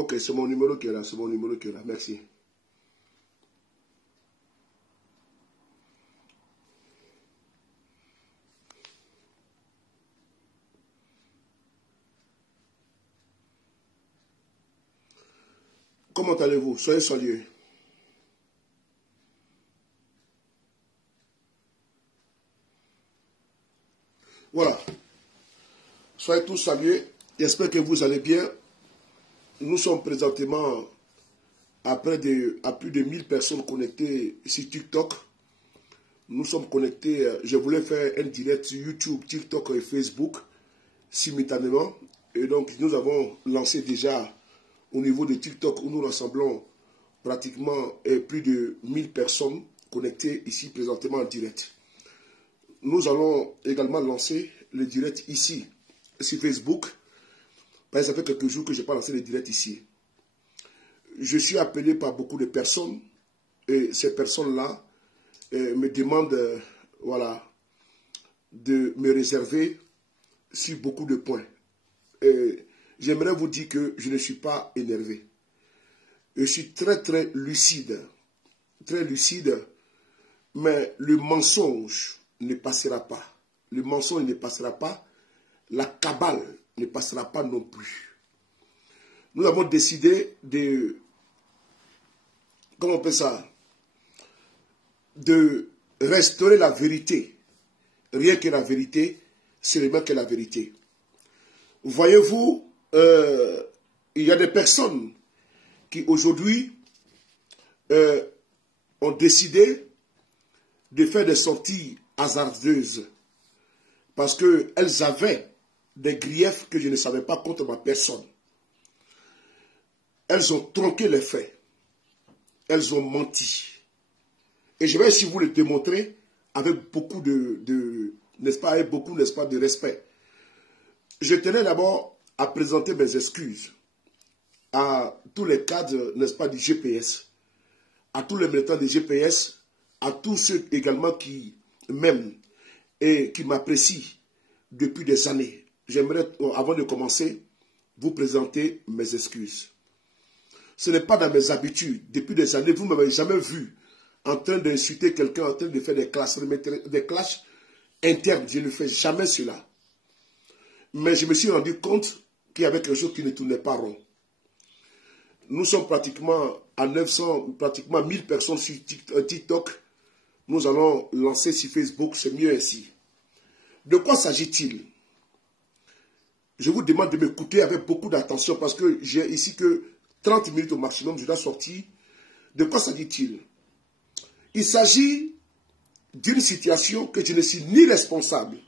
Ok, c'est mon numéro qui est là, c'est mon numéro qui est là. Merci. Comment allez-vous? Soyez salués. Voilà. Soyez tous salués. J'espère que vous allez bien. Nous sommes présentement à plus de 1000 personnes connectées sur TikTok. Nous sommes connectés. Je voulais faire un direct sur YouTube, TikTok et Facebook simultanément. Et donc, nous avons lancé déjà au niveau de TikTok où nous rassemblons pratiquement plus de 1000 personnes connectées ici présentement en direct. Nous allons également lancer le direct ici sur Facebook. Parce que ça fait quelques jours que je n'ai pas lancé le direct ici. Je suis appelé par beaucoup de personnes et ces personnes-là me demandent voilà, de me réserver sur beaucoup de points. J'aimerais vous dire que je ne suis pas énervé. Je suis très lucide, mais le mensonge ne passera pas. Le mensonge ne passera pas, la cabale ne passera pas non plus. Nous avons décidé de, comment on appelle ça, de restaurer la vérité. Rien que la vérité, c'est le même que la vérité. Voyez-vous, il y a des personnes qui aujourd'hui ont décidé de faire des sorties hasardeuses parce qu'elles avaient des griefs que je ne savais pas contre ma personne. Elles ont tronqué les faits. Elles ont menti. Et je vais ici vous le démontrer avec beaucoup n'est-ce pas, avec beaucoup, n'est-ce pas, de respect. Je tenais d'abord à présenter mes excuses à tous les cadres, n'est-ce pas, du GPS, à tous les militants du GPS, à tous ceux également qui m'aiment et qui m'apprécient depuis des années. J'aimerais, avant de commencer, vous présenter mes excuses. Ce n'est pas dans mes habitudes. Depuis des années, vous ne m'avez jamais vu en train d'insulter quelqu'un, en train de faire des clashs internes. Je ne fais jamais cela. Mais je me suis rendu compte qu'il y avait quelque chose qui ne tournait pas rond. Nous sommes pratiquement à 900, pratiquement 1000 personnes sur TikTok. Nous allons lancer sur Facebook, c'est mieux ainsi. De quoi s'agit-il? Je vous demande de m'écouter avec beaucoup d'attention parce que j'ai ici que 30 minutes au maximum, je dois sortir. De quoi s'agit-il? Il s'agit d'une situation que je ne suis ni responsable,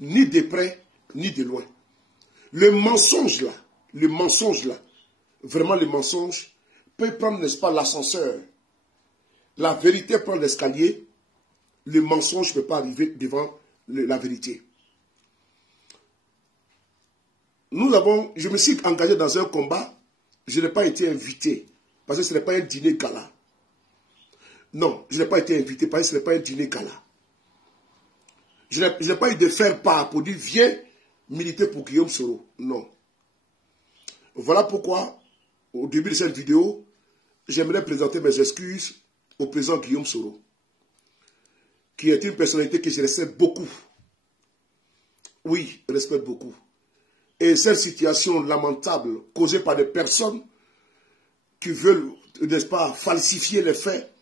ni de près, ni de loin. Le mensonge là, vraiment le mensonge, peut prendre, n'est-ce pas, l'ascenseur. La vérité prend l'escalier, le mensonge ne peut pas arriver devant la vérité. Je me suis engagé dans un combat, je n'ai pas été invité, parce que ce n'est pas un dîner gala. Non, je n'ai pas été invité, parce que ce n'est pas un dîner gala. Je n'ai pas eu de faire part pour dire, viens militer pour Guillaume Soro. Non. Voilà pourquoi, au début de cette vidéo, j'aimerais présenter mes excuses au président Guillaume Soro, qui est une personnalité que je respecte beaucoup. Oui, je respecte beaucoup. Et cette situation lamentable causée par des personnes qui veulent, n'est-ce pas, falsifier les faits,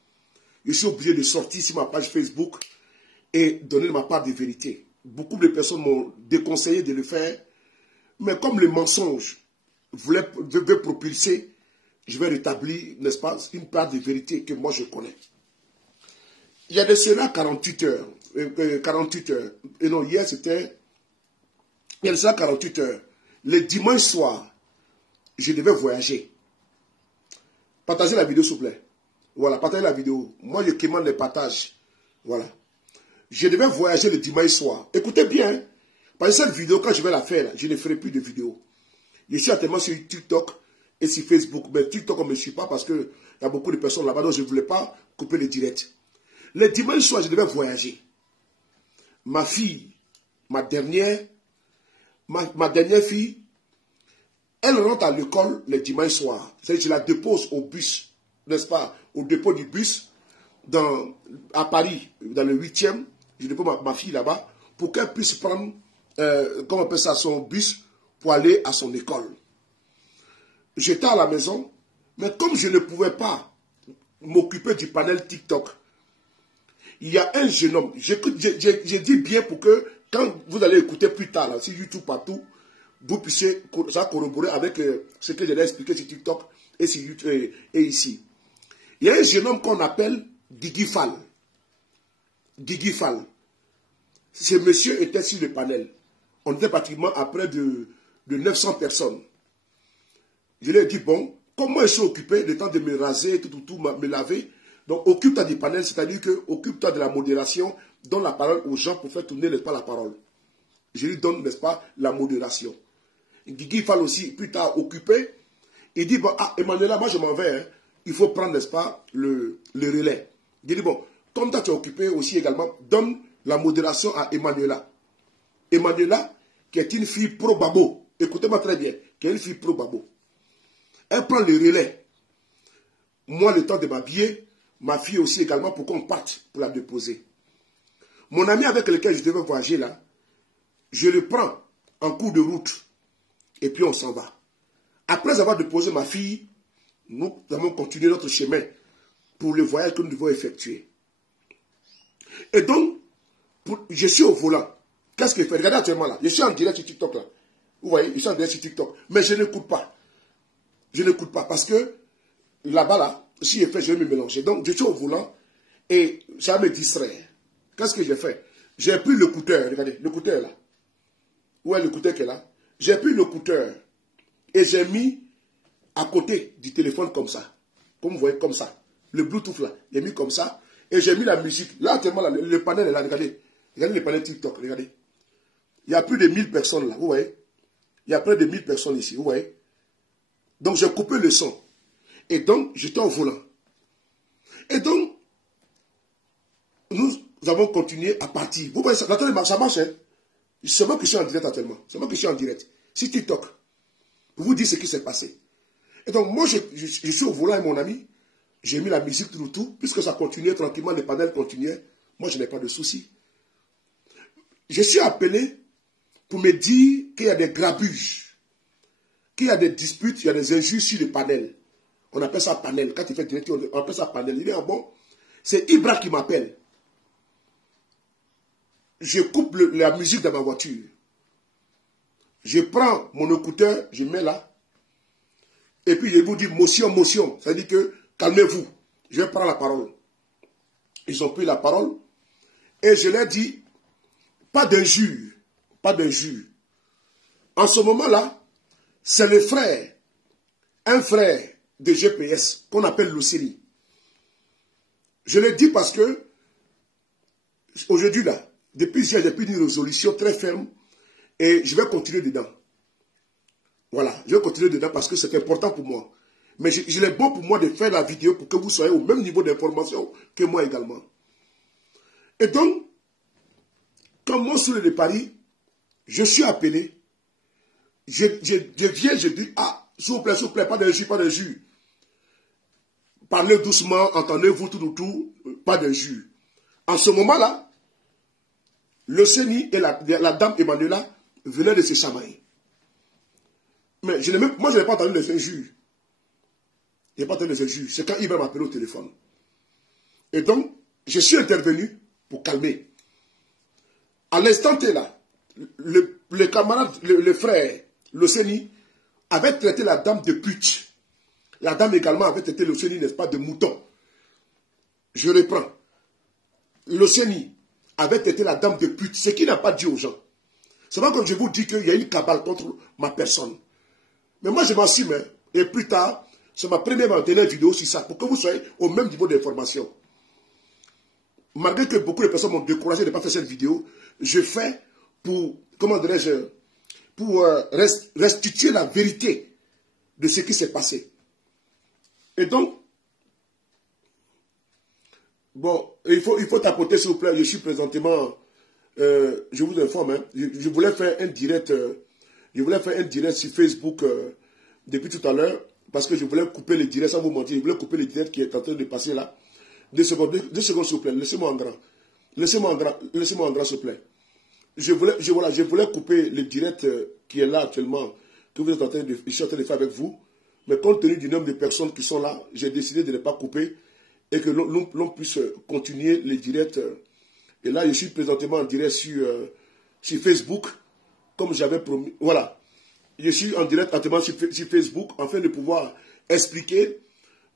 je suis obligé de sortir sur ma page Facebook et donner ma part de vérité. Beaucoup de personnes m'ont déconseillé de le faire, mais comme le mensonge veut propulser, je vais rétablir, n'est-ce pas, une part de vérité que moi je connais. Il y a de cela 48 heures. Et non, hier c'était... Il y a de cela 48 heures. Le dimanche soir, je devais voyager. Partagez la vidéo, s'il vous plaît. Voilà, partagez la vidéo. Moi, je commande les partages. Voilà. Je devais voyager le dimanche soir. Écoutez bien, hein. Parce que cette vidéo, quand je vais la faire, là, je ne ferai plus de vidéo. Je suis actuellement sur TikTok et sur Facebook. Mais TikTok, on ne me suit pas parce qu'il y a beaucoup de personnes là-bas, donc je ne voulais pas couper le direct. Le dimanche soir, je devais voyager. Ma fille, ma dernière fille, Elle rentre à l'école les dimanches soirs. C'est-à-dire je la dépose au bus, n'est-ce pas, au dépôt du bus à Paris, dans le 8e. Je dépose ma fille là-bas pour qu'elle puisse prendre, comment on appelle ça, son bus pour aller à son école. J'étais à la maison, mais comme je ne pouvais pas m'occuper du panel TikTok, il y a un jeune homme, j'ai dit bien pour que quand vous allez écouter plus tard, là, sur YouTube partout, vous puissiez ça corroborer avec ce que je l'ai expliqué sur TikTok et sur YouTube et ici. Il y a un jeune homme qu'on appelle Guigui Fall. Guigui Fall. Ce monsieur était sur le panel. On était pratiquement à près de 900 personnes. Je lui ai dit, bon, comme moi je suis occupé, le temps de me raser, tout, me laver, donc occupe-toi du panel, c'est-à-dire que occupe-toi de la modération, donne la parole aux gens pour faire tourner, n'est-ce pas, la parole. Je lui donne, n'est-ce pas, la modération. Guigui Fall aussi, plus tard, occupé, il dit, bon, ah, Emmanuela, moi je m'en vais, hein, il faut prendre, n'est-ce pas, le relais. Il dit, bon, comme toi tu es occupé aussi également, donne la modération à Emmanuela. Emmanuela, qui est une fille pro-babo, écoutez-moi très bien, qui est une fille pro-babo. Elle prend le relais. Moi, le temps de m'habiller, ma fille aussi également, pour qu'on parte pour la déposer. Mon ami avec lequel je devais voyager là, je le prends en cours de route. Et puis on s'en va. Après avoir déposé ma fille, nous avons continué notre chemin pour le voyage que nous devons effectuer. Et donc, je suis au volant. Qu'est-ce que je fais? Regardez actuellement là. Je suis en direct sur TikTok là. Vous voyez, je suis en direct sur TikTok. Mais je n'écoute pas. Je n'écoute pas parce que là-bas, là, si je fais, je vais me mélanger. Donc, je suis au volant et ça me distrait. Qu'est-ce que j'ai fait? J'ai pris l'écouteur, regardez, l'écouteur là. Où est l'écouteur qui est là? J'ai pris l'écouteur et j'ai mis à côté du téléphone comme ça. Comme vous voyez, comme ça. Le Bluetooth là, j'ai mis comme ça et j'ai mis la musique. Là, actuellement, là, le panel est là, regardez. Regardez le panel TikTok, regardez. Il y a plus de 1000 personnes là, vous voyez? Il y a près de 1000 personnes ici, vous voyez? Donc, j'ai coupé le son. Et donc, j'étais au volant. Et donc, nous avons continué à partir. Vous voyez, ça marche, hein? C'est moi qui suis en direct actuellement. C'est moi qui suis en direct. C'est TikTok. Pour vous dire ce qui s'est passé. Et donc, moi, je suis au volant avec mon ami. J'ai mis la musique tout, puisque ça continuait tranquillement, le panel continuait. Moi, je n'ai pas de soucis. Je suis appelé pour me dire qu'il y a des grabuges. Qu'il y a des disputes, il y a des injures sur le panel. On appelle ça panel. Quand il fait direct, on appelle ça panel. Il dit, ah bon, c'est Ibra qui m'appelle. Je coupe la musique dans ma voiture. Je prends mon écouteur, je mets là. Et puis je vous dis, motion, motion. Ça veut dire que, calmez-vous. Je vais prendre la parole. Ils ont pris la parole. Et je leur dis, pas d'injure. Pas d'injure. En ce moment-là, c'est le frère, un frère de GPS qu'on appelle Luceli. Je le dis parce que aujourd'hui là, depuis hier, j'ai pris une résolution très ferme et je vais continuer dedans. Voilà, je vais continuer dedans parce que c'est important pour moi. Mais il est bon pour moi de faire la vidéo pour que vous soyez au même niveau d'information que moi également. Et donc, quand moi sur le Paris, je suis appelé. Je viens, je dis, ah, s'il vous plaît, pas d'injure, pas d'injure. Parlez doucement, entendez-vous tout, pas d'injure. En ce moment-là, le Seigneur et la dame Emmanuela venaient de se chamailler. Mais moi, je n'ai pas entendu les injures. Je n'ai pas entendu les injures. C'est quand Ibra m'a appelé au téléphone. Et donc, je suis intervenu pour calmer. À l'instant T là, le camarade, le frère, le Seigneur, avait traité la dame de pute. La dame également avait traité le Seigneur, n'est-ce pas, de mouton. Je reprends. Le Seigneur avait traité la dame de pute, ce qu'il n'a pas dit aux gens. C'est pas comme je vous dis qu'il y a une cabale contre ma personne. Mais moi, je m'assume, hein, et plus tard, c'est ma première et dernière vidéo sur ça, pour que vous soyez au même niveau d'information. Malgré que beaucoup de personnes m'ont découragé de ne pas faire cette vidéo, je fais pour, comment dirais-je, pour restituer la vérité de ce qui s'est passé. Et donc, bon, il faut tapoter s'il vous plaît, je suis présentement, je vous informe, hein, je voulais faire un direct sur Facebook depuis tout à l'heure, parce que je voulais couper les directs, sans vous mentir, je voulais couper les directs qui est en train de passer là. 2 secondes, s'il vous plaît, laissez-moi en grand. Laissez-moi en grand, s'il vous plaît. Je voulais couper le direct qui est là actuellement, que vous êtes en train de, je suis en train de faire avec vous. Mais compte tenu du nombre de personnes qui sont là, j'ai décidé de ne pas couper et que l'on puisse continuer les directs. Et là, je suis présentement en direct sur Facebook, comme j'avais promis. Voilà. Je suis en direct actuellement sur Facebook, afin de pouvoir expliquer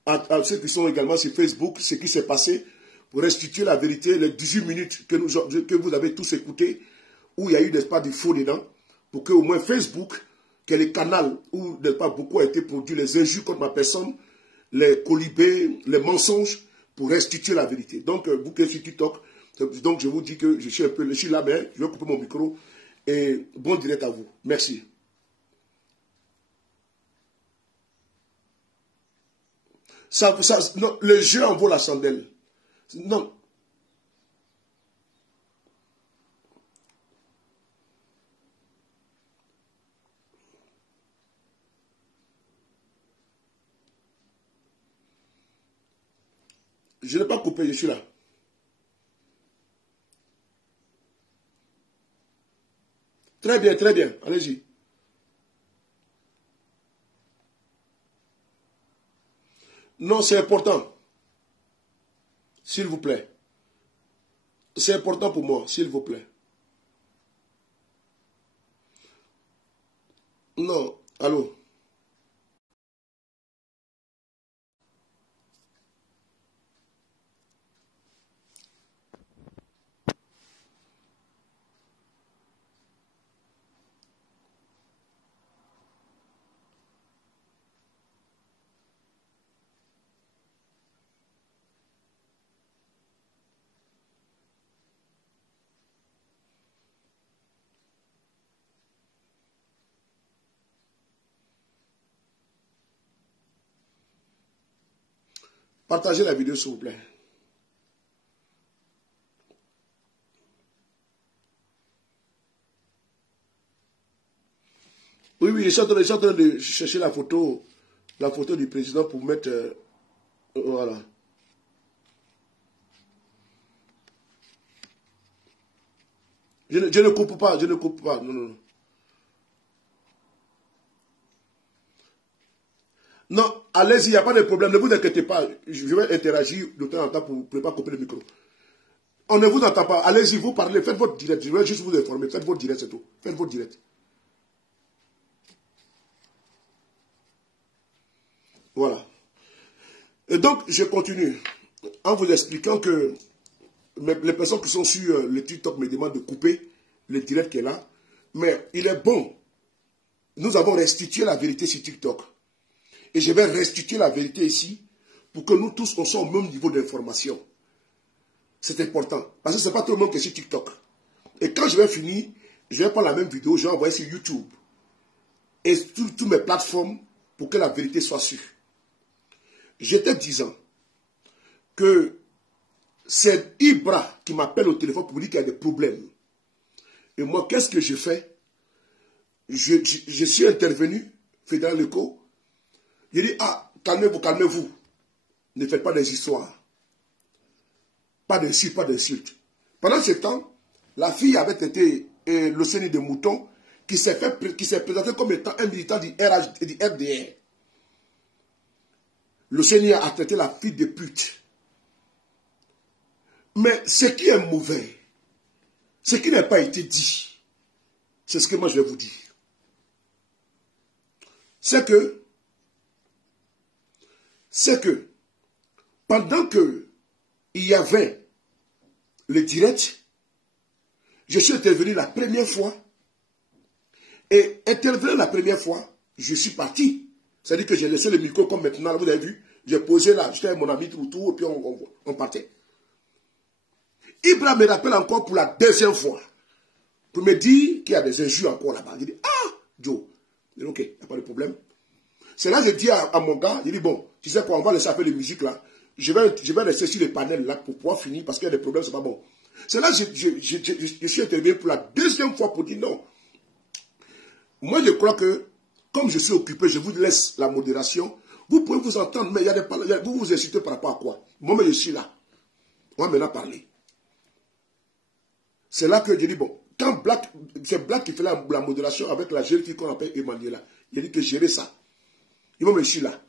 à ceux qui sont également sur Facebook ce qui s'est passé pour restituer la vérité, les 18 minutes que vous avez tous écoutés, où il y a eu, n'est-ce pas, du faux dedans, pour que au moins Facebook, qui est le canal où, n'est-ce pas, beaucoup a été produit, les injures contre ma personne, les colibés, les mensonges, pour restituer la vérité. Donc, vous qui êtes sur TikTok, donc je vous dis que je suis là, mais je vais couper mon micro, et bon direct à vous. Merci. Non, le jeu en vaut la chandelle. Non. Je n'ai pas coupé, je suis là. Très bien, allez-y. Non, c'est important. S'il vous plaît. C'est important pour moi, s'il vous plaît. Non, allô. Partagez la vidéo, s'il vous plaît. Oui, je suis en train de chercher la photo du président pour mettre... voilà. Je ne coupe pas, non, non. Non, allez-y, il n'y a pas de problème, ne vous inquiétez pas, je vais interagir de temps en temps pour ne pas couper le micro. On ne vous entend pas, allez-y, vous parlez, faites votre direct, je vais juste vous informer, faites votre direct, c'est tout, faites votre direct. Voilà. Et donc, je continue en vous expliquant que les personnes qui sont sur le TikTok me demandent de couper le direct qui est là, mais il est bon, nous avons restitué la vérité sur TikTok. Et je vais restituer la vérité ici pour que nous tous, on soit au même niveau d'information. C'est important. Parce que ce n'est pas tout le monde qui est sur TikTok. Et quand je vais finir, je vais prendre la même vidéo, je vais envoyer sur YouTube. Et toutes mes plateformes pour que la vérité soit sûre. J'étais disant que c'est Ibra qui m'appelle au téléphone pour me dire qu'il y a des problèmes. Et moi, qu'est-ce que je fais? Je suis intervenu, Fédéral Eco. Il dit, ah, calmez-vous, calmez-vous. Ne faites pas des histoires. Pas d'insultes, pas d'insultes. Pendant ce temps, la fille avait été l'Océanie de Mouton qui s'est présenté comme étant un militant du RDR. L'Océanie a traité la fille de pute. Mais ce qui est mauvais, ce qui n'a pas été dit, c'est ce que moi je vais vous dire. C'est que pendant que il y avait le direct, je suis intervenu la première fois, et intervenant la première fois, je suis parti. C'est-à-dire que j'ai laissé le micro comme maintenant, vous avez vu, j'ai posé là, j'étais avec mon ami tout autour, et puis on partait. Ibra me rappelle encore pour la deuxième fois, pour me dire qu'il y a des injures encore là-bas. Je dis, ah, Joe, je dis, ok, il n'y a pas de problème. C'est là que je dis à mon gars, il dit, bon, tu sais quoi, on va laisser faire les musiques là. Je vais rester sur les panels là pour pouvoir finir parce qu'il y a des problèmes, c'est pas bon. C'est là que je suis intervenu pour la deuxième fois pour dire non. Moi, je crois que comme je suis occupé, je vous laisse la modération. Vous pouvez vous entendre, mais il y a vous vous insultez par rapport à quoi? Moi, mais je suis là. On va maintenant parler. C'est là que je dis, bon, quand c'est Black qui fait la modération avec la jeune fille qu'on appelle Emmanuela. Il a dit que gérer ça. Il m'a dit, je suis là.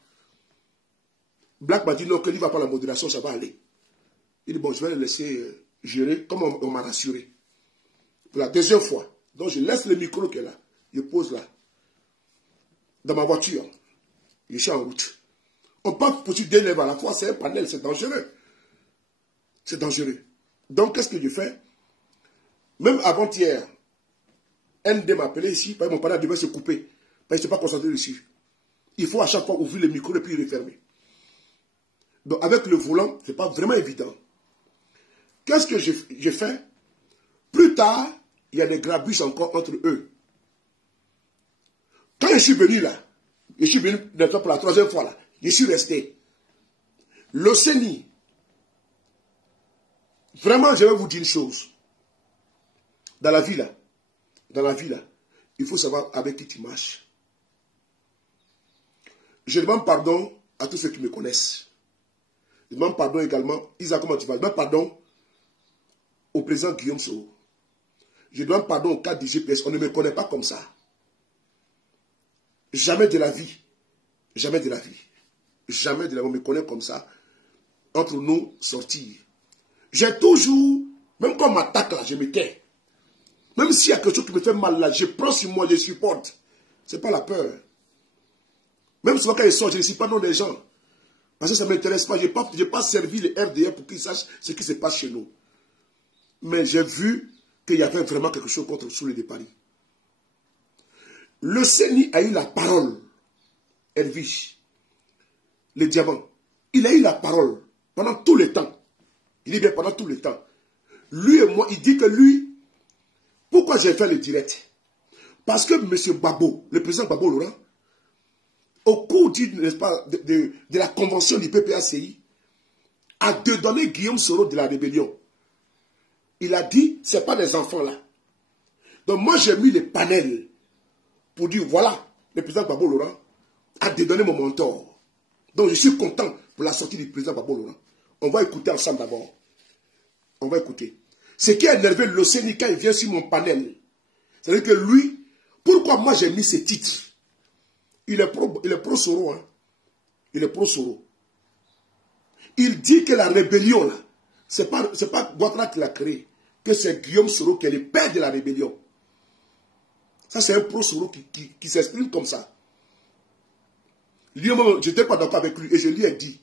Black m'a dit, non, qu'il ne va pas la modération, ça va aller. Il dit, bon, je vais le laisser gérer, comme on m'a rassuré. Pour la deuxième fois. Donc, je laisse le micro qui est là. Je pose là. Dans ma voiture. Je suis en route. On peut poursuivre deux lèvres à la fois, c'est un panel, c'est dangereux. C'est dangereux. Donc, qu'est-ce que je fais? Même avant-hier, ND m'a appelé ici, parce que mon panel devait se couper. Parce que je ne suis pas concentré dessus. Il faut à chaque fois ouvrir le micro et puis le refermer. Donc, avec le volant, ce n'est pas vraiment évident. Qu'est-ce que j'ai fait? Plus tard, il y a des grabuges encore entre eux. Quand je suis venu là, je suis venu pour la troisième fois là, je suis resté. L'Océanie, vraiment, je vais vous dire une chose. Dans la vie là, il faut savoir avec qui tu marches. Je demande pardon à tous ceux qui me connaissent. Je demande pardon également, Isa, comment tu vas? Je demande pardon au président Guillaume Soro. Je demande pardon au cadre du GPS. On ne me connaît pas comme ça. Jamais de la vie. Jamais de la vie. Jamais de la vie. On me connaît comme ça. Entre nous, sortir. J'ai toujours, même quand on m'attaque là, je me tais. Même s'il y a quelque chose qui me fait mal là, je prends sur moi, je supporte. Ce n'est pas la peur. Même souvent quand je sors, je ne suis pas dans des gens. Parce que ça ne m'intéresse pas. Je n'ai pas servi les RDR pour qu'ils sachent ce qui se passe chez nous. Mais j'ai vu qu'il y avait vraiment quelque chose contre Soulé de Paris. Le CENI a eu la parole. Elvis, le diamant, il a eu la parole pendant tout le temps. Il dit bien pendant tout le temps. Lui et moi, il dit que lui, pourquoi j'ai fait le direct? Parce que M. Babo, le président Babo Laurent, au cours de la convention du PPACI, a donné Guillaume Soro de la rébellion. Il a dit, ce n'est pas des enfants là. Donc moi j'ai mis les panels pour dire, voilà, le président Babo Laurent a dédonné mon mentor. Donc je suis content pour la sortie du président Babo Laurent. On va écouter ensemble d'abord. On va écouter. Ce qui a énervé l'Océanie quand il vient sur mon panel, c'est-à-dire que lui, pourquoi moi j'ai mis ce titre? Il est pro Soro, hein. Il est pro Soro. Il dit que la rébellion, là, c'est pas Ouattara qui l'a créé, que c'est Guillaume Soro qui est le père de la rébellion. Ça, c'est un pro Soro qui s'exprime comme ça. Lui-même, je n'étais pas d'accord avec lui et je lui ai dit.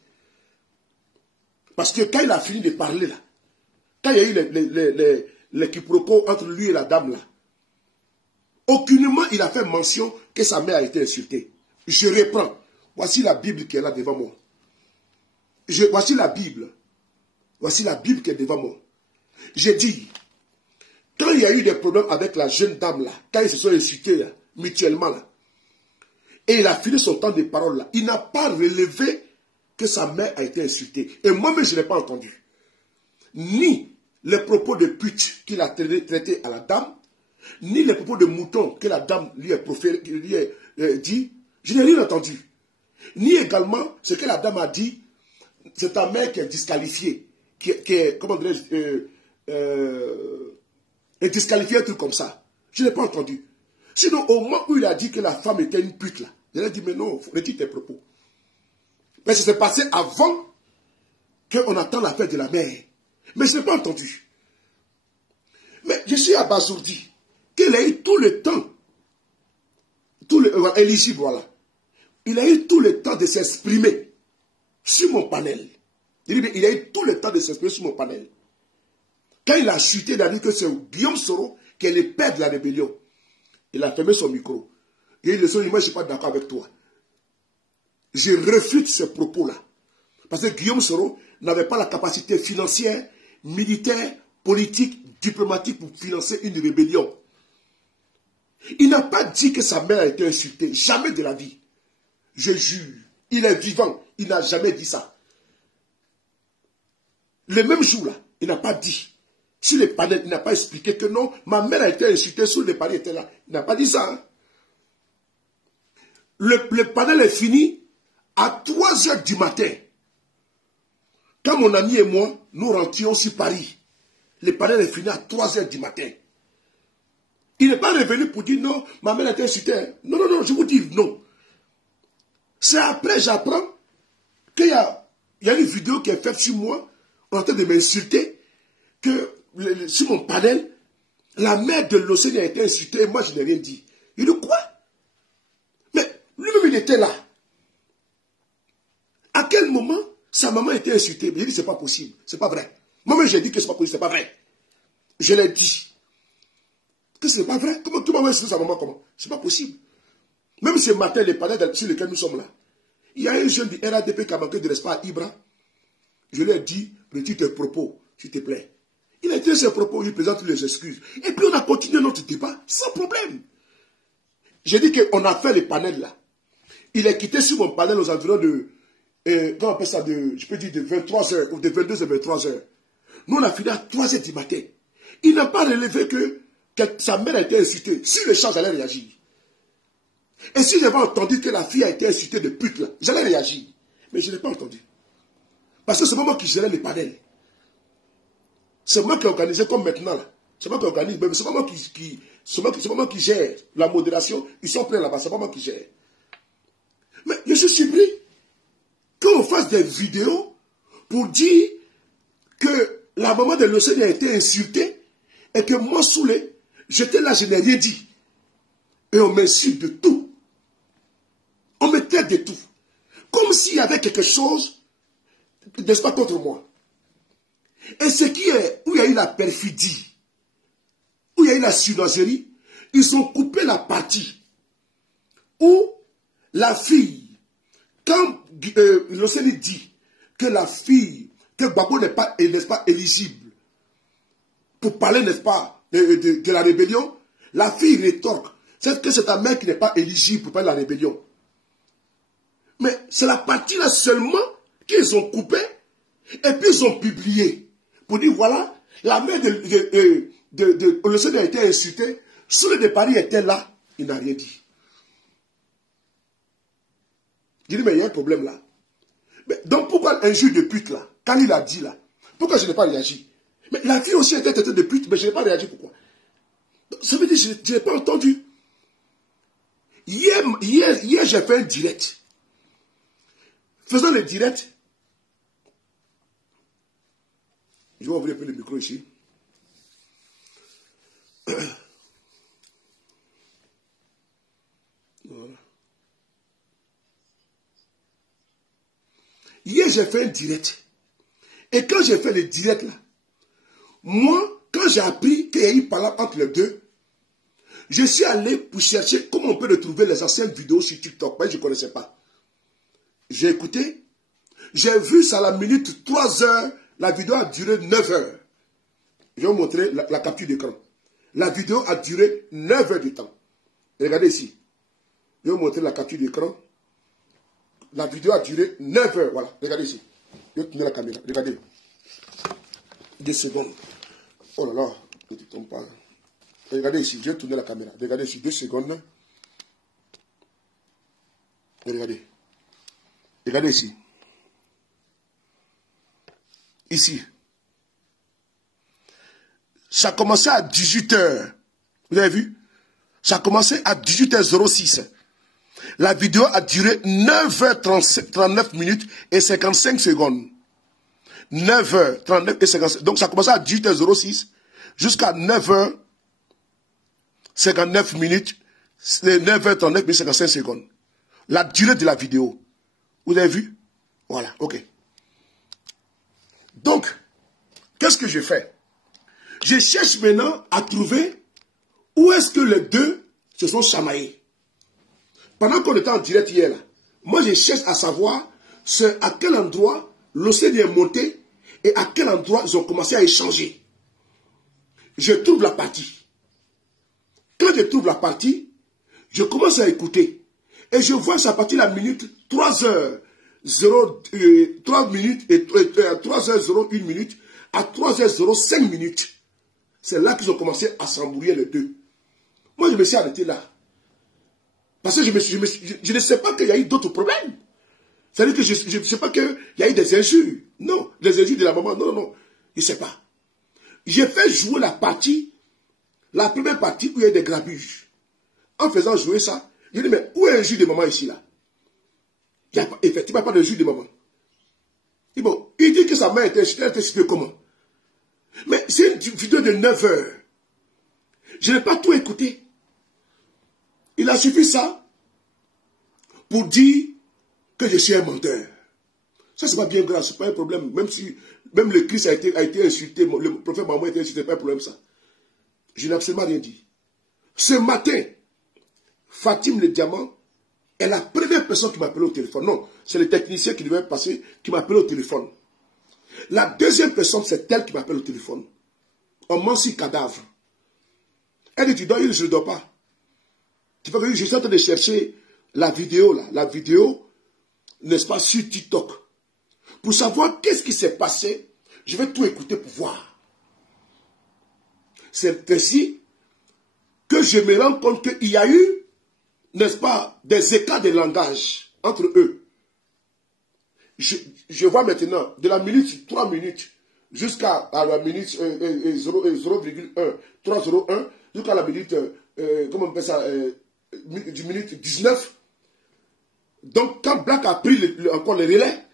Parce que quand il a fini de parler, là, quand il y a eu les quiproquos entre lui et la dame, là, aucunement il a fait mention que sa mère a été insultée. Je reprends. Voici la Bible qui est là devant moi. Voici la Bible. Voici la Bible qui est devant moi. J'ai dit, quand il y a eu des problèmes avec la jeune dame là, quand ils se sont insultés là, mutuellement là, et il a fini son temps de parole là, il n'a pas relevé que sa mère a été insultée. Et moi-même, je n'ai pas entendu. Ni les propos de pute qu'il a traité à la dame, ni les propos de mouton que la dame lui a proféré, lui a dit, je n'ai rien entendu. Ni également ce que la dame a dit, c'est ta mère qui est disqualifiée, qui est comment dirais-je, est disqualifiée, un truc comme ça. Je n'ai pas entendu. Sinon, au moment où il a dit que la femme était une pute, là, il a dit, mais non, retire tes propos. Mais ça s'est passé avant qu'on attend la fête de la mère. Mais je n'ai pas entendu. Mais je suis abasourdi qu'il a eu tout le temps, éligible, voilà. Il a eu tout le temps de s'exprimer sur mon panel. Il a eu tout le temps de s'exprimer sur mon panel. Quand il a chuté, il a dit que c'est Guillaume Soro qui est le père de la rébellion. Il a fermé son micro. Et il a dit, moi je ne suis pas d'accord avec toi. Je refute ce propos-là. Parce que Guillaume Soro n'avait pas la capacité financière, militaire, politique, diplomatique pour financer une rébellion. Il n'a pas dit que sa mère a été insultée. Jamais de la vie. Je jure. Il est vivant. Il n'a jamais dit ça. Le même jour-là, il n'a pas dit. Sur les panels, il n'a pas expliqué que non, ma mère a été insultée, sur les panels était là. Il n'a pas dit ça. Hein? le panel est fini à 3 heures du matin. Quand mon ami et moi, nous rentrions sur Paris, le panel est fini à 3 heures du matin. Il n'est pas revenu pour dire non, ma mère était insultée. Non, non, non, je vous dis non. C'est après, j'apprends qu'il y a une vidéo qui est faite sur moi, en train de m'insulter, que sur mon panel, la mère de l'océan a été insultée et moi je n'ai rien dit. Il dit quoi? Mais lui-même il était là. À quel moment sa maman a été insultée? Il dit c'est pas possible, c'est pas vrai. Moi-même j'ai dit que c'est pas possible, c'est pas vrai. Je l'ai dit. Que c'est pas vrai. Comment tout le monde insulte sa maman comment? C'est pas possible. Même ce matin, les panels sur lesquels nous sommes là, il y a un jeune du RADP qui a manqué de respect à Ibra. Je lui ai dit, retire tes propos, s'il te plaît. Il a tiré ses propos, il présente les excuses. Et puis on a continué notre débat, sans problème. J'ai dit qu'on a fait les panels là. Il est quitté sur mon panel aux environs de, comment on appelle ça, je peux dire de 23 heures, ou de 22 à 23 heures. Nous on a fini à 3 heures du matin. Il n'a pas relevé que sa mère a été insultée. Si le champ, j'allais réagir. Et si j'avais entendu que la fille a été insultée de pute là, j'allais réagir. Mais je n'ai pas entendu. Parce que c'est moi qui gérais les panels. C'est moi qui ai organisé comme maintenant là. C'est moi qui organise, mais c'est pas moi qui gère la modération. Ils sont prêts là-bas, c'est pas moi qui gère. Mais je suis surpris qu'on fasse des vidéos pour dire que la maman de l'océan a été insultée et que moi saoulé, j'étais là, je n'ai rien dit. Et on m'insulte de tout. On me traite de tout. Comme s'il y avait quelque chose, n'est-ce pas, contre moi. Et ce qui est, où il y a eu la perfidie, où il y a eu la sunoiserie, ils ont coupé la partie où la fille, quand l'Océanie dit que la fille, que Gbagbo n'est pas, n'est-ce pas, éligible pour parler, n'est-ce pas, de la rébellion, la fille rétorque, c'est que c'est ta mère qui n'est pas éligible pour parler de la rébellion. Mais c'est la partie là seulement qu'ils ont coupé et puis ils ont publié pour dire voilà, la mère de l'Océan a été insultée, sur le départ il était là, il n'a rien dit. Je dis mais il y a un problème là. Mais donc pourquoi injure de pute là, quand il a dit là, pourquoi je n'ai pas réagi? Mais la fille aussi était traitée de pute, mais je n'ai pas réagi, pourquoi? Ça veut dire que je n'ai pas entendu. Hier j'ai fait un direct. Faisons le direct. Je vais ouvrir un peu le micro ici. Voilà. Hier, j'ai fait un direct. Et quand j'ai fait le direct là, moi, quand j'ai appris qu'il y a eu par là entre les deux, je suis allé pour chercher comment on peut retrouver les anciennes vidéos sur TikTok. Mais je ne connaissais pas. J'ai écouté. J'ai vu ça à la minute 3 heures. La vidéo a duré 9 heures. Je vais vous montrer la capture d'écran. La vidéo a duré 9 heures du temps. Regardez ici. Je vais vous montrer la capture d'écran. La vidéo a duré 9 heures. Voilà. Regardez ici. Je vais tourner la caméra. Regardez. 2 secondes. Oh là là. Ne te trompe pas. Regardez ici. Je vais tourner la caméra. Regardez ici. 2 secondes. Et regardez. Regardez ici. Ici. Ça a commencé à 18 h. Vous avez vu? Ça a commencé à 18h06. La vidéo a duré 9h39 minutes et 55 secondes. 9h39 et 55. Donc ça a commencé à 18h06 jusqu'à 9h59 minutes, 9h39 et 55 secondes. La durée de la vidéo. Vous avez vu? Voilà, ok. Donc, qu'est-ce que je fais? Je cherche maintenant à trouver où est-ce que les deux se sont chamaillés. Pendant qu'on était en direct hier, là, moi je cherche à savoir à quel endroit l'océan est monté et à quel endroit ils ont commencé à échanger. Je trouve la partie. Quand je trouve la partie, je commence à écouter. Et je vois ça à partir de la minute 3h01 minute à 3h05 minutes. C'est là qu'ils ont commencé à s'embrouiller les deux. Moi, je me suis arrêté là. Parce que je ne sais pas qu'il y a eu d'autres problèmes. C'est-à-dire que je ne sais pas qu'il y a eu des injures. Non, les injures de la maman, non, non, je ne sais pas. J'ai fait jouer la partie, la première partie où il y a des grabuges. En faisant jouer ça, j'ai dit, mais où est l'injure de maman ici, là? Il n'y a effectivement pas d'injure de maman. Et bon, il dit que sa mère était située comment? Mais c'est une vidéo de 9 heures. Je n'ai pas tout écouté. Il a suffi ça pour dire que je suis un menteur. Ça, c'est pas bien grave, c'est pas un problème. Même si, même le Christ a été insulté, le prophète Mahomet a été insulté, c'est pas un problème ça. Je n'ai absolument rien dit. Ce matin, Fatim le diamant est la première personne qui m'a appelé au téléphone. Non, c'est le technicien qui devait passer, qui m'a appelé au téléphone. La deuxième personne, c'est elle qui m'appelle au téléphone. On mentionne cadavre. Elle dit, tu dors, je ne dors pas. Tu vois que je suis en train de chercher la vidéo, là. La vidéo, n'est-ce pas, sur TikTok. Pour savoir qu'est-ce qui s'est passé, je vais tout écouter pour voir. C'est ainsi que je me rends compte qu'il y a eu, n'est-ce pas, des écarts de langage entre eux. Je vois maintenant, de la minute 3 minutes jusqu'à la minute 0,1, 301, jusqu'à la minute, comment on appelle ça, du minute 19. Donc, quand Black a pris encore le relais,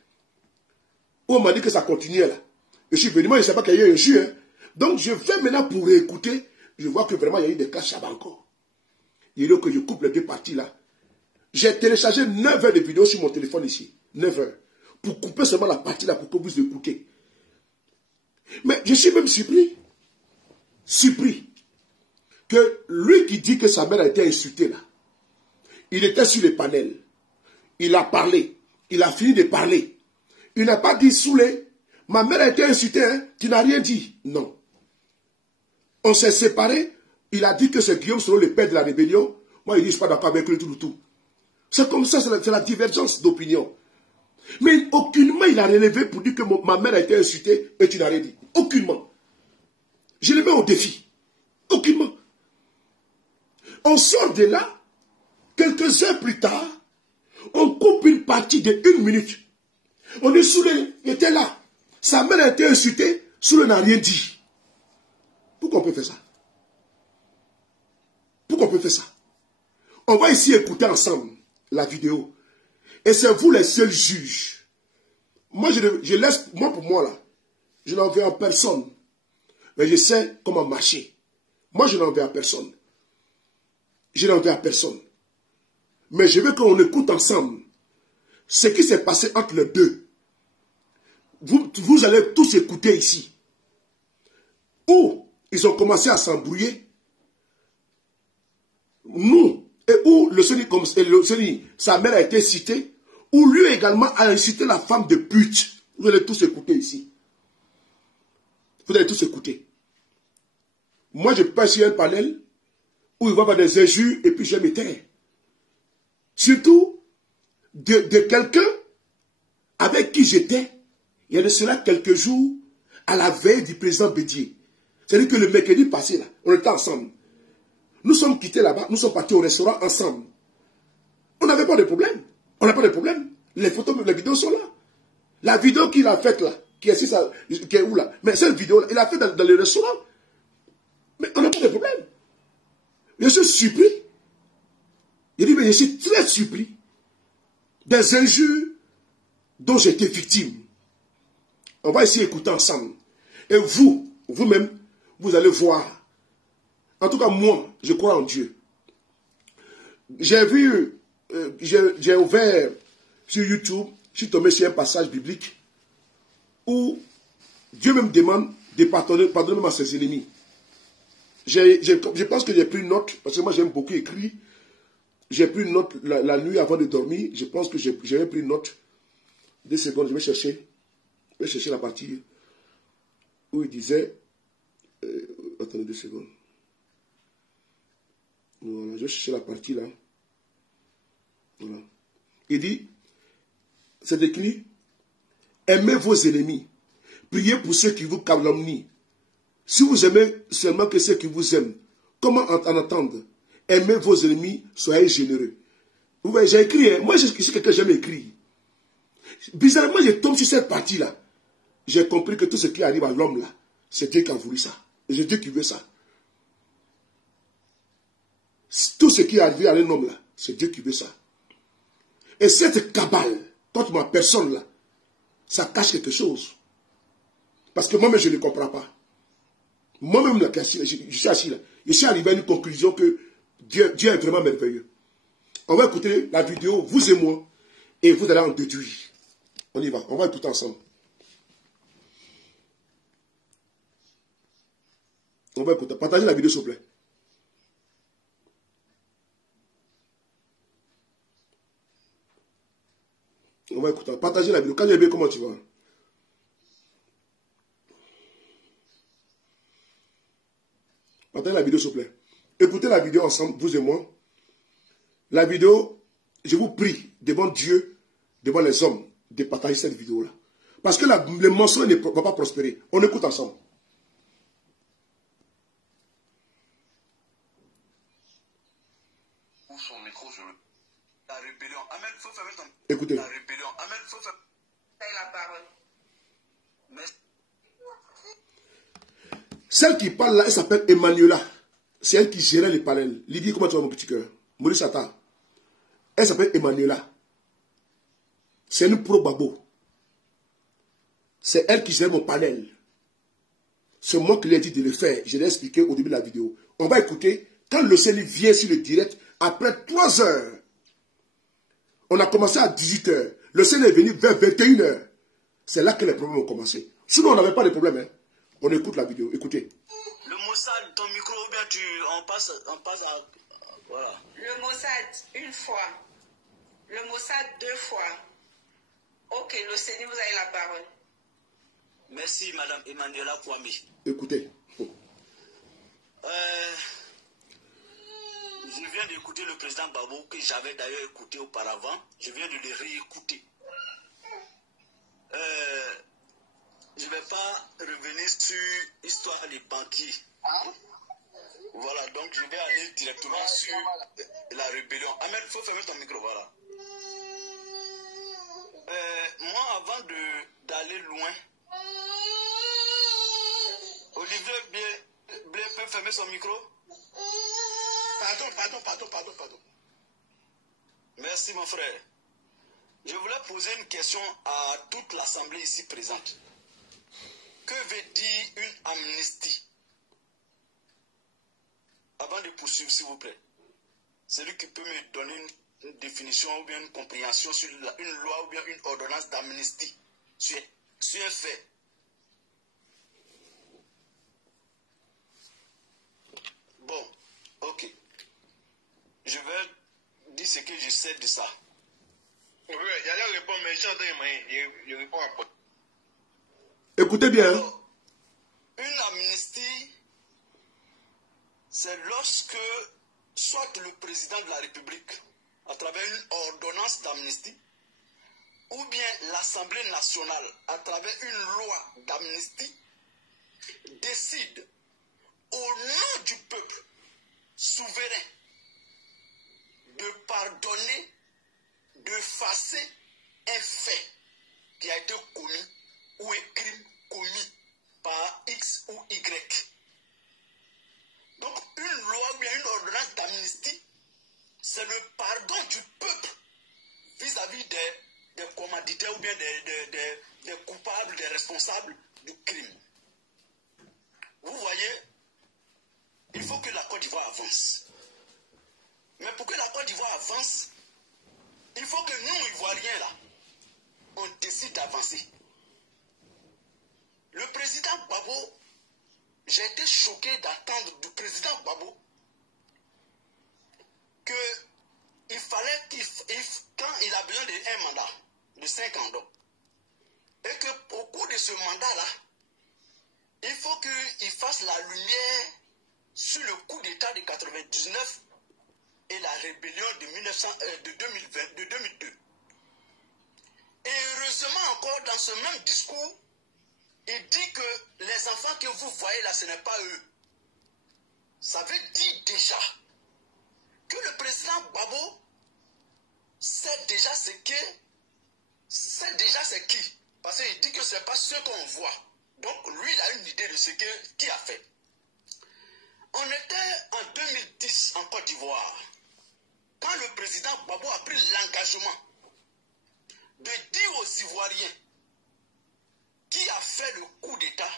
où on m'a dit que ça continuait là, je suis venu, moi je ne sais pas qu'il y a eu un jus. Hein. Donc, je vais maintenant pour écouter, je vois que vraiment il y a eu des cas Chaba encore. Il faut que je coupe les deux parties là. J'ai téléchargé 9 heures de vidéos sur mon téléphone ici. 9 heures. Pour couper seulement la partie là, pour que vous écoutez. Mais je suis même surpris. Surpris. Que lui qui dit que sa mère a été insultée là, il était sur les panels. Il a parlé. Il a fini de parler. Il n'a pas dit Soulé, ma mère a été insultée, hein, tu n'as rien dit. Non. On s'est séparés. Il a dit que c'est Guillaume Soro, le père de la rébellion. Moi, il dit, je ne suis pas d'accord avec lui, tout. C'est comme ça, c'est la divergence d'opinion. Mais aucunement il a relevé pour dire que ma mère a été insultée et tu n'as rien dit. Aucunement. Je le mets au défi. Aucunement. On sort de là, quelques heures plus tard, on coupe une partie de 1 minute. On est Soulé, il était là. Sa mère a été insultée, Soulé n'a rien dit. Pourquoi on peut faire ça? Pourquoi on peut faire ça? On va ici écouter ensemble la vidéo. Et c'est vous les seuls juges. Moi, je laisse, moi pour moi là, je n'en veux à personne. Mais je sais comment marcher. Moi, je n'en veux à personne. Je n'en veux à personne. Mais je veux qu'on écoute ensemble ce qui s'est passé entre les deux. Vous allez tous écouter ici. Où ils ont commencé à s'embrouiller. Nous, et où sa mère a été citée, où lui également a incité la femme de pute. Vous allez tous écouter ici. Vous allez tous écouter. Moi, je passe sur un panel où il va y avoir des injures et puis je me tais. Surtout de quelqu'un avec qui j'étais, il y a de cela quelques jours, à la veille du président Bédier. C'est-à-dire que le mercredi passé, là, on était ensemble. Nous sommes quittés là-bas, nous sommes partis au restaurant ensemble. On n'avait pas de problème. On n'a pas de problème. Les photos, les vidéos sont là. La vidéo qu'il a faite là, qui est où là? Mais cette vidéo-là, il a fait dans le restaurant. Mais on n'a pas de problème. Je suis surpris. Il dit, mais je suis très surpris des injures dont j'étais victime. On va essayer d'écouter ensemble. Et vous-même, vous allez voir. En tout cas, moi, je crois en Dieu. J'ai vu, j'ai ouvert sur YouTube, je suis tombé sur un passage biblique où Dieu me demande de pardonner à ses ennemis. Je pense que j'ai pris une note, parce que moi j'aime beaucoup écrire. J'ai pris une note la nuit avant de dormir. Je pense que j'avais pris une note. 2 secondes, je vais chercher la partie où il disait... attendez 2 secondes. Voilà, je vais chercher la partie là. Voilà. Il dit, c'est écrit, aimez vos ennemis, priez pour ceux qui vous calomnient. Si vous aimez seulement que ceux qui vous aiment, comment en attendre? Aimez vos ennemis, soyez généreux. Vous voyez, j'ai écrit, hein. Moi je suis quelqu'un qui j'aime écrire. Bizarrement, je tombe sur cette partie-là. J'ai compris que tout ce qui arrive à l'homme là, c'est Dieu qui a voulu ça. Et c'est Dieu qui veut ça. Tout ce qui est arrivé à un homme là, c'est Dieu qui veut ça. Et cette cabale, contre ma personne là, ça cache quelque chose. Parce que moi-même, je ne comprends pas. Moi-même, là, je suis assis là. Je suis arrivé à une conclusion que Dieu est vraiment merveilleux. On va écouter la vidéo, vous et moi, et vous allez en déduire. On y va, on va écouter ensemble. On va écouter. Partagez la vidéo, s'il vous plaît. On va écouter. Partagez la vidéo. Quand j'ai bien, comment tu vas? Partagez la vidéo, s'il vous plaît. Écoutez la vidéo ensemble, vous et moi. La vidéo, je vous prie, devant Dieu, devant les hommes, de partager cette vidéo-là. Parce que le mensonge ne va pas prospérer. On écoute ensemble. Son micro, la rébellion. Ahmed, faut faire ton... Écoutez. La rébellion. Ahmed, faut faire la parole. Mais... Celle qui parle là, elle s'appelle Emmanuela. C'est elle qui gérait les panels. Lydie, comment tu vas, mon petit cœur? Maurice Atta. Elle s'appelle Emmanuela. C'est une pro-babo. C'est elle qui gère mon panel. C'est moi qui lui ai dit de le faire. Je l'ai expliqué au début de la vidéo. On va écouter. Quand le CENI vient sur le direct, après 3 heures, on a commencé à 18 heures. Le CENI est venu vers 21 heures. C'est là que les problèmes ont commencé. Sinon, on n'avait pas de problème. Hein. On écoute la vidéo. Écoutez. Le Mossad, ton micro, ou bien on passe à... Voilà. Le Mossad, une fois. Le Mossad, 2 fois. Ok, le CENI, vous avez la parole. Merci, Madame Emmanuela Kwame. Écoutez. Je viens d'écouter le président Babo, que j'avais d'ailleurs écouté auparavant. Je viens de le réécouter. Je ne vais pas revenir sur l'histoire des banquiers. Voilà, donc je vais aller directement sur la rébellion. Ahmed, il faut fermer ton micro, voilà. Moi, avant d'aller loin, Olivier Blé peut fermer son micro? Pardon. Merci, mon frère. Je voulais poser une question à toute l'Assemblée ici présente. Que veut dire une amnistie? Avant de poursuivre, s'il vous plaît, celui qui peut me donner une définition ou bien une compréhension sur une loi ou bien une ordonnance d'amnistie sur un fait. Bon, ok. Je vais dire ce que je sais de ça. Oui, il y a la réponse, mais je réponds après. Écoutez bien. Alors, une amnistie, c'est lorsque soit le président de la République, à travers une ordonnance d'amnistie, ou bien l'Assemblée nationale, à travers une loi d'amnistie, décide au nom du peuple souverain de pardonner, d'effacer un fait qui a été commis ou un crime commis par X ou Y. Donc une loi ou bien une ordonnance d'amnistie, c'est le pardon du peuple vis-à-vis des commanditaires ou bien des coupables, des responsables du crime. Vous voyez, il faut que la Côte d'Ivoire avance. Mais pour que la Côte d'Ivoire avance, il faut que nous, Ivoiriens, là, on décide d'avancer. Le président Gbagbo, j'ai été choqué d'entendre du président Gbagbo qu'il fallait quand il a besoin d'un mandat de 5 ans, donc, et qu'au cours de ce mandat-là, il faut qu'il fasse la lumière sur le coup d'État de 99 et la rébellion de 2002. Et heureusement encore, dans ce même discours, il dit que les enfants que vous voyez là, ce n'est pas eux. Ça veut dire déjà que le président Gbagbo déjà ce que... C'est déjà c'est qui. Parce qu'il dit que ce n'est pas ce qu'on voit. Donc lui, il a une idée de ce qu'il a fait. On était en 2010 en Côte d'Ivoire. Quand le président Gbagbo a pris l'engagement de dire aux Ivoiriens qui a fait le coup d'État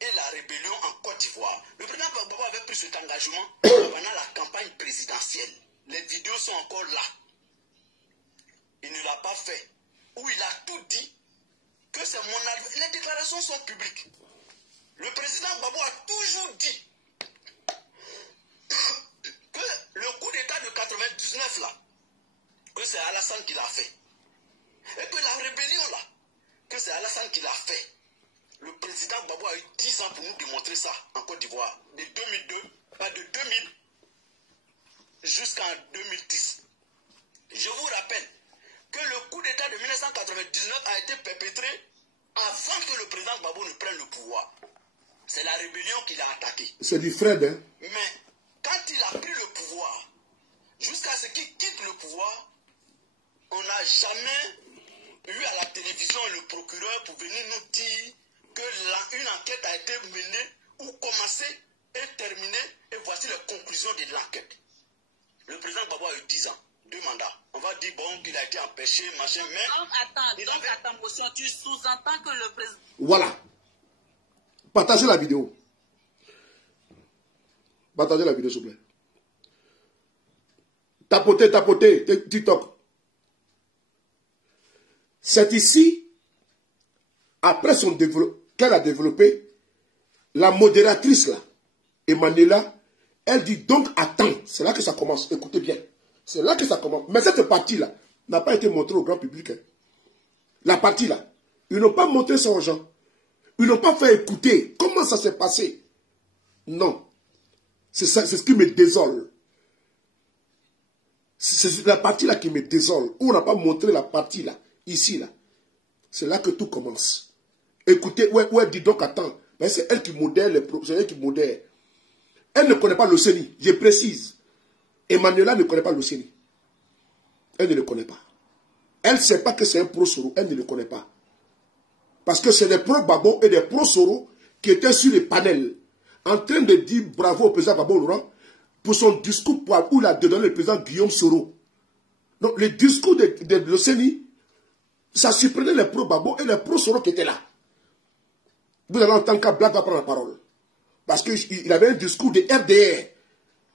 et la rébellion en Côte d'Ivoire. Le président Gbagbo avait pris cet engagement pendant la campagne présidentielle. Les vidéos sont encore là. Il ne l'a pas fait. Où il a tout dit que c'est mon avis. Les déclarations sont publiques. Le président Gbagbo a toujours dit que le coup d'État de 99 là, que c'est Alassane qui l'a fait. Et que la rébellion là, que c'est Alassane qui l'a fait. Le président Gbagbo a eu 10 ans pour nous démontrer ça en Côte d'Ivoire. De 2002, pas de 2000 jusqu'en 2010. Je vous rappelle que le coup d'État de 1999 a été perpétré avant que le président Gbagbo ne prenne le pouvoir. C'est la rébellion qu'il a attaquée. C'est du Fred, hein? Mais quand il a pris le pouvoir, jusqu'à ce qu'il quitte le pouvoir, on n'a jamais eu à la télévision le procureur pour venir nous dire que une enquête a été menée ou commencée et terminée, et voici les conclusions de l'enquête. Le président Gbagbo a eu 10 ans, 2 mandats. On va dire bon qu'il a été empêché, machin, mais... Donc attends, motion, tu sous-entends que le président... Voilà. Partagez la vidéo. Partagez la vidéo, s'il vous plaît. Tapotez, TikTok. C'est ici, après son développement, qu'elle a développé, la modératrice là, Emmanuela, elle dit donc attends, c'est là que ça commence, écoutez bien, c'est là que ça commence. Mais cette partie-là n'a pas été montrée au grand public. Hein. La partie-là, ils n'ont pas montré ça aux gens. Ils n'ont pas fait écouter comment ça s'est passé. Non. C'est ce qui me désole. C'est la partie-là qui me désole. Où on n'a pas montré la partie-là, ici, là. C'est là que tout commence. Écoutez, ouais, dis donc, attends. C'est elle qui modère c'est elle qui modère. Elle ne connaît pas l'OCENI, je précise. Emmanuela ne connaît pas l'OCENI. Elle ne le connaît pas. Elle ne sait pas que c'est un pro-Soro, elle ne le connaît pas. Parce que c'est des pro-Gbagbo et des pro-Soro qui étaient sur les panels, en train de dire bravo au président Gbagbo Laurent pour son discours où il a donné le président Guillaume Soro. Donc le discours de l'OCENI, ça surprenait les pro-Gbagbo et les pro-Soro qui étaient là. Vous allez entendre qu'un Black va prendre la parole. Parce qu'il avait un discours de RDR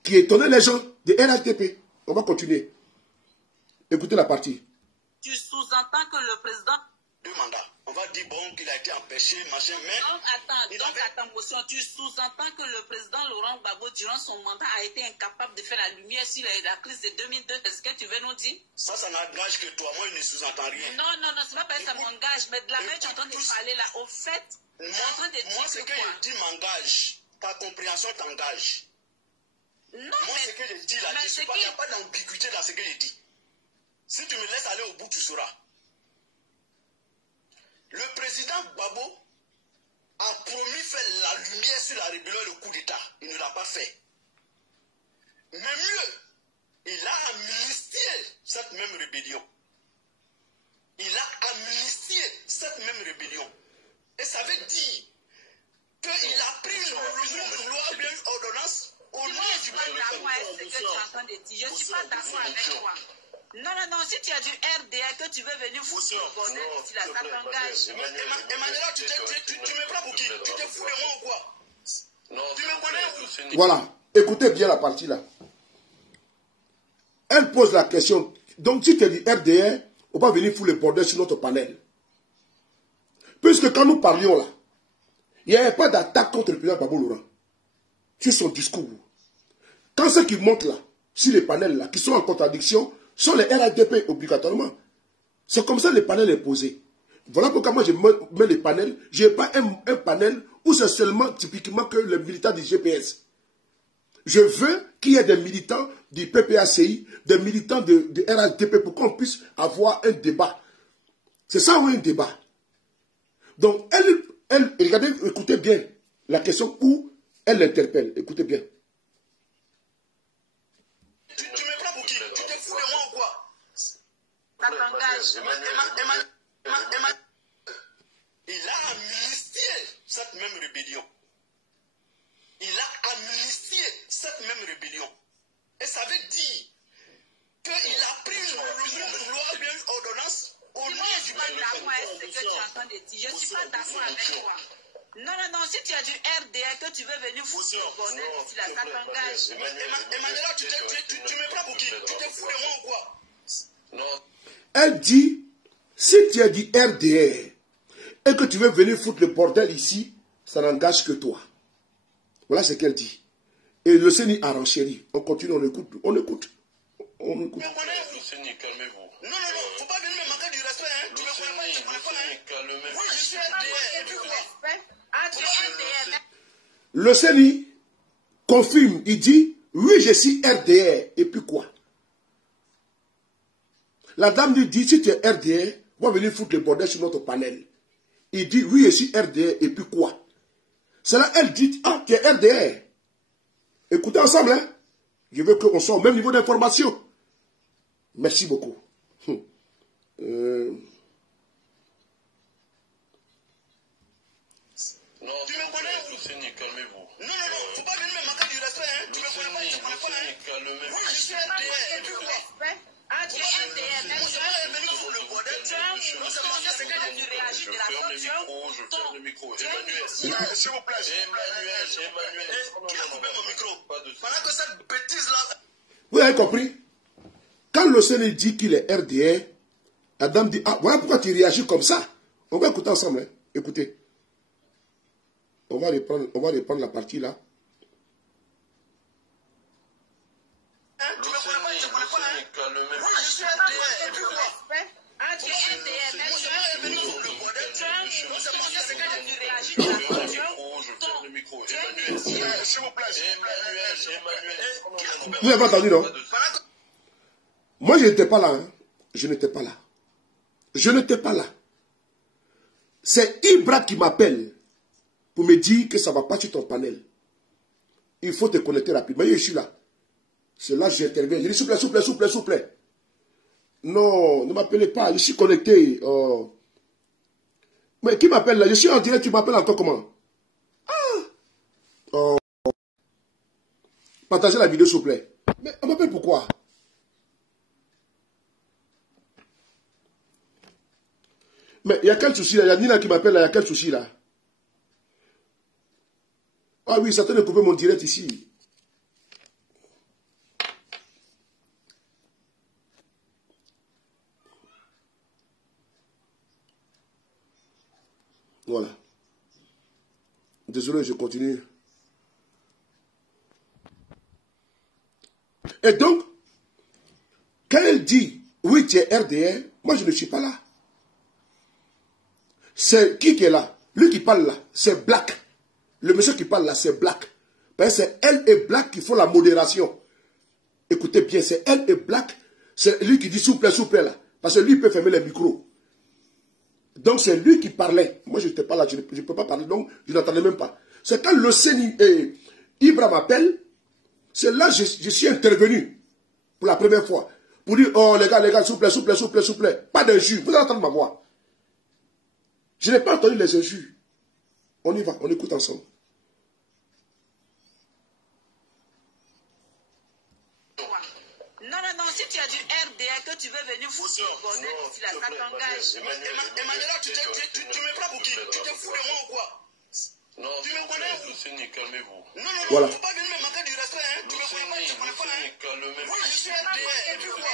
qui étonnait les gens de RHDP. On va continuer. Écoutez la partie. Tu sous-entends que le président... 2 mandats. On va dire bon qu'il a été empêché, machin, mais... Donc attends, motion, tu sous-entends que le président Laurent Gbagbo, durant son mandat, a été incapable de faire la lumière sur la crise de 2002. Est-ce que tu veux nous dire? Ça n'engage que toi. Moi, je ne sous-entends rien. Non, c'est pas parce que ça m'engage, mais de la même, tu es en train de parler là. Au fait, moi, ce que je dis m'engage. Ta compréhension t'engage. Non, moi, ce que je dis là, il n'y a pas d'ambiguïté dans ce que je dis. Si tu me laisses aller au bout, tu sauras. Le président Gbagbo a promis faire la lumière sur la rébellion et le coup d'État. Il ne l'a pas fait. Mais mieux, il a amnistié cette même rébellion. Il a amnistié cette même rébellion. Et ça veut dire qu'il a pris une loi ou bien une ordonnance au nom du peuple. Je ne suis pas d'accord avec toi. Non, si tu as du RDA que tu veux venir foutre le bordel ici, là, ça t'engage. Emmanuela, tu me prends pour qui? Tu te fous de moi ou quoi? Non, tu me connais? Voilà, écoutez bien la partie là. Elle pose la question. Donc, si tu es du RDA, on va venir foutre le bordel sur notre panel. Puisque quand nous parlions là, il n'y avait pas d'attaque contre le président Gbagbo Laurent. C'est son discours. Quand ceux qui montent là, sur les panels là, qui sont en contradiction, sont les RHDP obligatoirement. C'est comme ça que le panel est posé. Voilà pourquoi moi je mets les panels. Je n'ai pas un panel où c'est seulement typiquement que les militants du GPS. Je veux qu'il y ait des militants du PPACI, des militants de RHDP pour qu'on puisse avoir un débat. C'est ça, oui, un débat. Donc, elle, regardez, écoutez bien la question où elle l'interpelle. Écoutez bien. Tu me prends pour qui? Tu te fous de moi ou quoi? ça t'engage. Il a amnistié cette même rébellion. Il a amnistié cette même rébellion. Et ça veut dire qu'il a pris une loi ou bien une ordonnance au nom du peuple. Je ne suis pas d'accord avec ce que tu es en train de dire. Je ne suis pas d'accord avec toi. Non, non, non, si tu as du RDA que tu veux venir foutre le bordel ici, là, ça t'engage. Emmanuel, tu me prends pour qui? Tu te fous de moi ou quoi? Non. Elle dit, si tu as du RDA et que tu veux venir foutre le bordel ici, ça n'engage que toi. Voilà ce qu'elle dit. Et le Séni a renchéri. On continue, on écoute. On écoute. On écoute. Le Séni, calmez-vous. Non, non, non, faut pas venir me manquer du respect. Hein. Tu me connais pas, tu connais pas. Calmez-vous. Oui, je suis RDA. Et puis quoi? Le Séni confirme, il dit, oui, je suis RDA. Et puis quoi? La dame lui dit, si tu es RDA, on va venir foutre le bordel sur notre panel. Il dit, oui, je suis RDA. Et puis quoi? C'est là, elle dit, ah, tu es RDA. Écoutez ensemble, hein. Je veux qu'on soit au même niveau d'information. Merci beaucoup. Non, tu me connais, Séni, calmez-vous. Non, non, non, faut pas venir me manquer du respect, hein. Tu me connais pas, tu connais pas. Calmez-vous. Oui, je suis RDA. Et puis quoi? Ah, tu es RDA. Même si tu es venu pour le bordel, tu as un micro. C'est que tu réagis de la sorte. Tu as un micro. Emmanuel, s'il vous plaît. Emmanuel. Qui a coupé mon micro? Pendant que cette bêtise-là. Vous avez compris? Quand le Séni dit qu'il est RDA, la dame dit, ah, voilà pourquoi tu réagis comme ça. On va écouter ensemble, hein. Écoutez. On va reprendre la partie là. Tu me connais pas, tu me connais pas, hein. Calmez-vous. Oui, je suis RDA. Et puis quoi? Ah, tu es RDA. Même si tu es venu pour le bordel, tu as un micro. C'est que tu réagis de la sorte. Tu as un micro. Emmanuel, s'il vous plaît. Emmanuel. Qui a coupé mon micro? Vous avez entendu, non? Moi, je n'étais pas là. Hein. Je n'étais pas là. Je n'étais pas là. C'est Ibra qui m'appelle pour me dire que ça ne va pas sur ton panel. Il faut te connecter rapidement. Je suis là. C'est là que j'interviens. Je dis, s'il vous plaît. Non, ne m'appelez pas. Je suis connecté. Mais qui m'appelle là? Je suis en direct. Tu m'appelles encore comment? Partagez la vidéo, s'il vous plaît. Mais on m'appelle pourquoi? Mais il y a quel souci là? Il y a Nina qui m'appelle là. Il y a quel souci là? Ah oui, ça t'a de couper mon direct ici. Voilà. Désolé, je continue. Et donc, quand elle dit, oui, tu es RDA, moi je ne suis pas là. C'est qui est là? Lui qui parle là, c'est Black. Le monsieur qui parle là, c'est Black. Parce que c'est elle et Black qui font la modération. Écoutez bien, c'est elle et Black. C'est lui qui dit s'il vous plaît là. Parce que lui, il peut fermer les micros. Donc c'est lui qui parlait. Moi, je n'étais pas là, je ne peux pas parler, donc je n'entendais même pas. C'est quand le Séni et Ibra m'appellent, c'est là que je suis intervenu pour la première fois. Pour dire, oh les gars, s'il vous plaît. Pas d'injures, vous allez entendre ma voix. Je n'ai pas entendu les injures. On y va, on écoute ensemble. Non, si tu as du RDA que tu veux venir foutre le bordel ici, là, ça t'engage. Emmanuel, tu me prends pour qui? Tu te fous de moi ou quoi? Non, tu me connais? Séni, calmez-vous. Non, Voilà. Faut pas venir me manquer du respect, hein. Tu me connais pas, tu connais pas, hein. Calmez-vous. Oui, je suis RDA. Et puis quoi?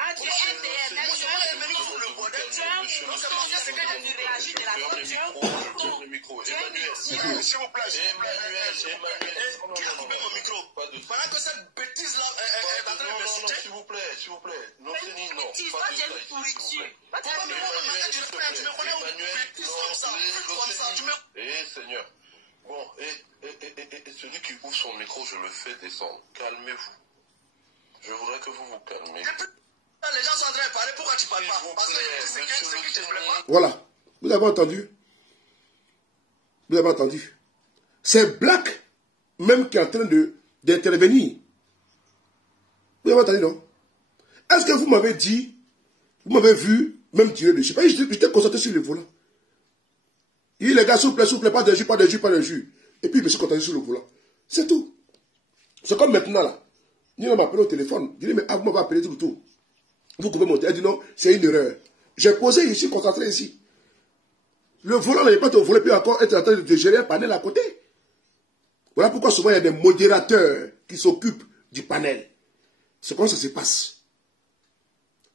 Ah, tu es RDA. Même si tu es venu pour le bordel, tu as un micro. C'est que tu réagis de la sorte. Tu as un micro. Emmanuel, s'il vous plaît. Emmanuel. Qui a coupé mon micro? Pendant que cette bêtise-là est en train de me citer. S'il vous plaît. Non, Séni, non. Toi, tu es une pourriture. Faut pas me manquer du respect. Tu me connais ou bêtise comme ça. Tu me... Eh, Seigneur. Bon, et celui qui ouvre son micro, je le fais descendre. Calmez-vous. Je voudrais que vous vous calmez. Les gens sont en train de parler, pourquoi tu parles pas? Parce que c'est qui te plaît pas. Voilà. Vous avez entendu? Vous avez entendu? C'est Black même qui est en train d'intervenir. Vous avez entendu, non? Est-ce que vous m'avez dit Vous m'avez vu, même tirer dessus. J'étais concentré sur le volant. Il dit, les gars, s'il vous plaît, pas de jus, pas de jus, pas de jus. Et puis, je me suis concentré sur le volant. C'est tout. C'est comme maintenant, là. Il m'a appelé au téléphone. Il dit, mais vous m'avez appelé tout le tour. Vous pouvez monter. Elle dit, non, c'est une erreur. J'ai posé ici, concentré ici. Le volant n'est pas au volet, puis encore être en train de gérer un panel à côté. Voilà pourquoi souvent il y a des modérateurs qui s'occupent du panel. C'est comme ça se passe.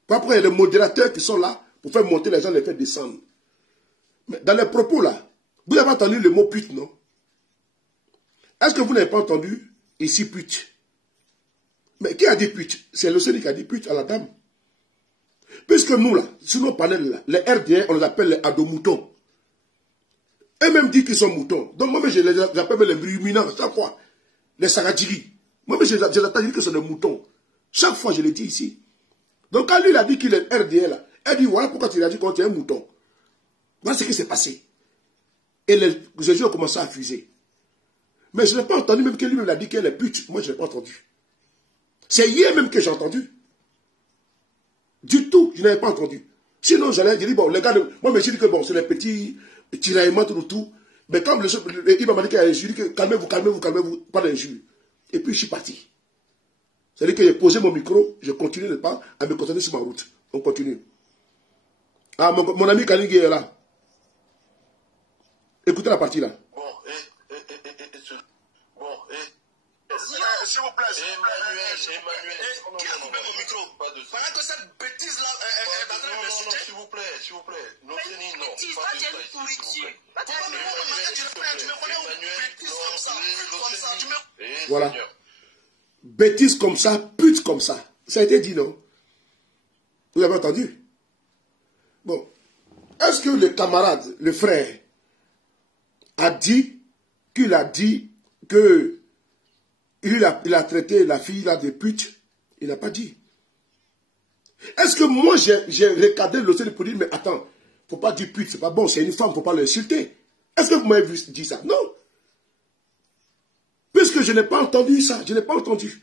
Voilà pourquoi il y a des modérateurs qui sont là pour faire monter les gens, les faire descendre. Mais dans les propos là, vous avez entendu le mot pute, non? Est-ce que vous n'avez pas entendu ici pute? Mais qui a dit pute? C'est le Sénégal qui a dit pute à la dame. Puisque nous là, sur nos panels là, les RDN, on les appelle les adomoutons. Eux-mêmes disent qu'ils sont moutons. Donc moi, je les appelle les ruminants chaque fois. Les saradjiri. Moi, je les attends que ce sont des moutons. Chaque fois, je le dis ici. Donc quand lui, il a dit qu'il est RDN là, elle dit voilà pourquoi tu as dit qu'on est un mouton. Voilà ce qui s'est passé. Et les gens ont commencé à fuser. Mais je n'ai pas entendu même que lui-même a dit qu'elle est pute. Moi, je n'ai pas entendu. C'est hier même que j'ai entendu. Du tout, je n'avais pas entendu. Sinon, j'allais dire, bon, les gars, moi, je me suis dit que bon, c'est les petits tiraillements, tout. Mais comme il m'a dit que calmez-vous, pas d'injures. Et puis, je suis parti. C'est-à-dire que j'ai posé mon micro, je continue de pas à me concentrer sur ma route. On continue. Ah, mon ami Kanigé est là. Écoutez la partie là. S'il vous plaît, Emmanuel, qui a coupé mon micro? Pendant que cette bêtise-là est en train de me citer. S'il vous plaît. Non, bêtise, toi, tu es une pourriture. Tu me connais une bêtise comme ça, Voilà. Bêtise comme ça, pute comme ça. Ça a été dit, non? Vous avez entendu? Bon. Est-ce que le camarade, le frère, a dit qu'il a dit que il a traité la fille là de pute? Il n'a pas dit. Est-ce que moi j'ai regardé le ciel pour dire mais attends, faut pas dire pute, c'est pas bon, c'est une femme, faut pas l'insulter. Est-ce que vous m'avez dit ça? Non. Puisque je n'ai pas entendu ça, je n'ai pas entendu.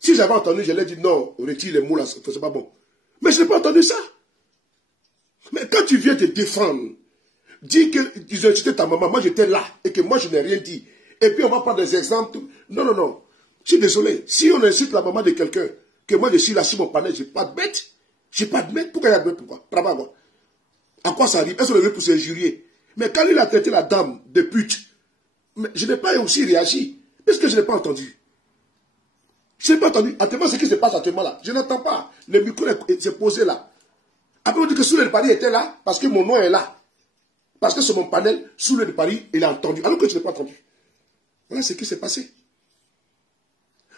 Si j'avais entendu, je l'ai dit non, retire les mots là, c'est pas bon. Mais je n'ai pas entendu ça. Mais quand tu viens te défendre, dis qu'ils ont insulté ta maman, moi j'étais là, et que moi je n'ai rien dit. Et puis on va prendre des exemples. Non. Je suis désolé. Si on insulte la maman de quelqu'un, que moi je suis là sur mon panel, je n'ai pas de bête. Je n'ai pas de bête. Pourquoi il y a de bête? Pourquoi? À quoi ça arrive? Est-ce qu'on est venu pour s'injurier? Mais quand il a traité la dame de pute, mais je n'ai pas aussi réagi. Parce que je n'ai pas entendu. Je n'ai pas entendu. Actuellement, ce qui se passe actuellement là, je n'entends pas. Le micro s'est posé là. Après, on dit que Souley de Paris était là parce que mon nom est là. Parce que sur mon panel, Souley de Paris, il a entendu. Alors que je n'ai pas entendu. Voilà ce qui s'est passé.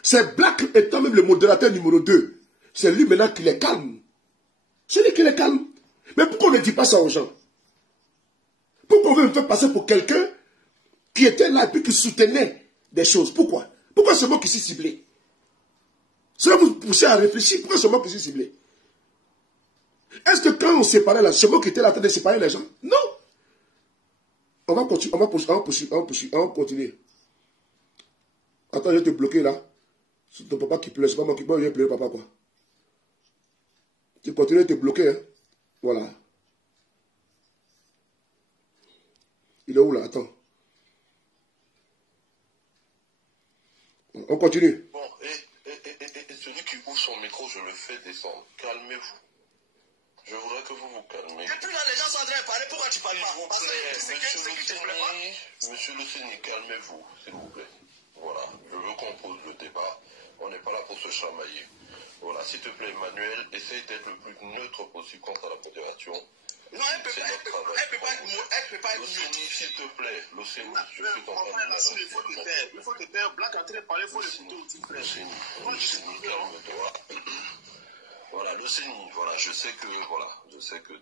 C'est Black étant même le modérateur numéro 2. C'est lui maintenant qui les calme. C'est lui qui les calme. Mais pourquoi on ne dit pas ça aux gens? Pourquoi on veut me faire passer pour quelqu'un qui était là et puis qui soutenait des choses? Pourquoi? Pourquoi c'est moi qui suis ciblé? Cela vous pousse à réfléchir. Pourquoi c'est moi qui suis ciblé? Est-ce que quand on séparait là, c'est moi qui étais là en train de séparer les gens? Non. On va continuer. On va continuer. Attends, je vais te bloquer là. C'est ton papa qui pleure. C'est pas moi qui pleure, je vais pleurer papa quoi. Tu continues de te bloquer. Hein? Voilà. Il est où là? Attends. On continue. Bon, et celui qui ouvre son micro, je le fais descendre. Calmez-vous. Je voudrais que vous vous calmez. Et puis là, les gens sont en train de parler. Pourquoi tu parles pas? Parce que c'est qui te plaît pas. Monsieur Luceni, calmez-vous, s'il vous plaît. Voilà, je veux qu'on pose le débat. On n'est pas là pour se chamailler. Voilà, s'il te plaît, Emmanuel, essaye d'être le plus neutre possible contre la modération. Non, elle peut pas être Luceni, s'il te plaît. Luceni, je suis en train de il faut te taire. Black en train de parler, il faut l'écouter aussi, frère. Luceni, calme-toi. Voilà, Luceni, voilà, je sais que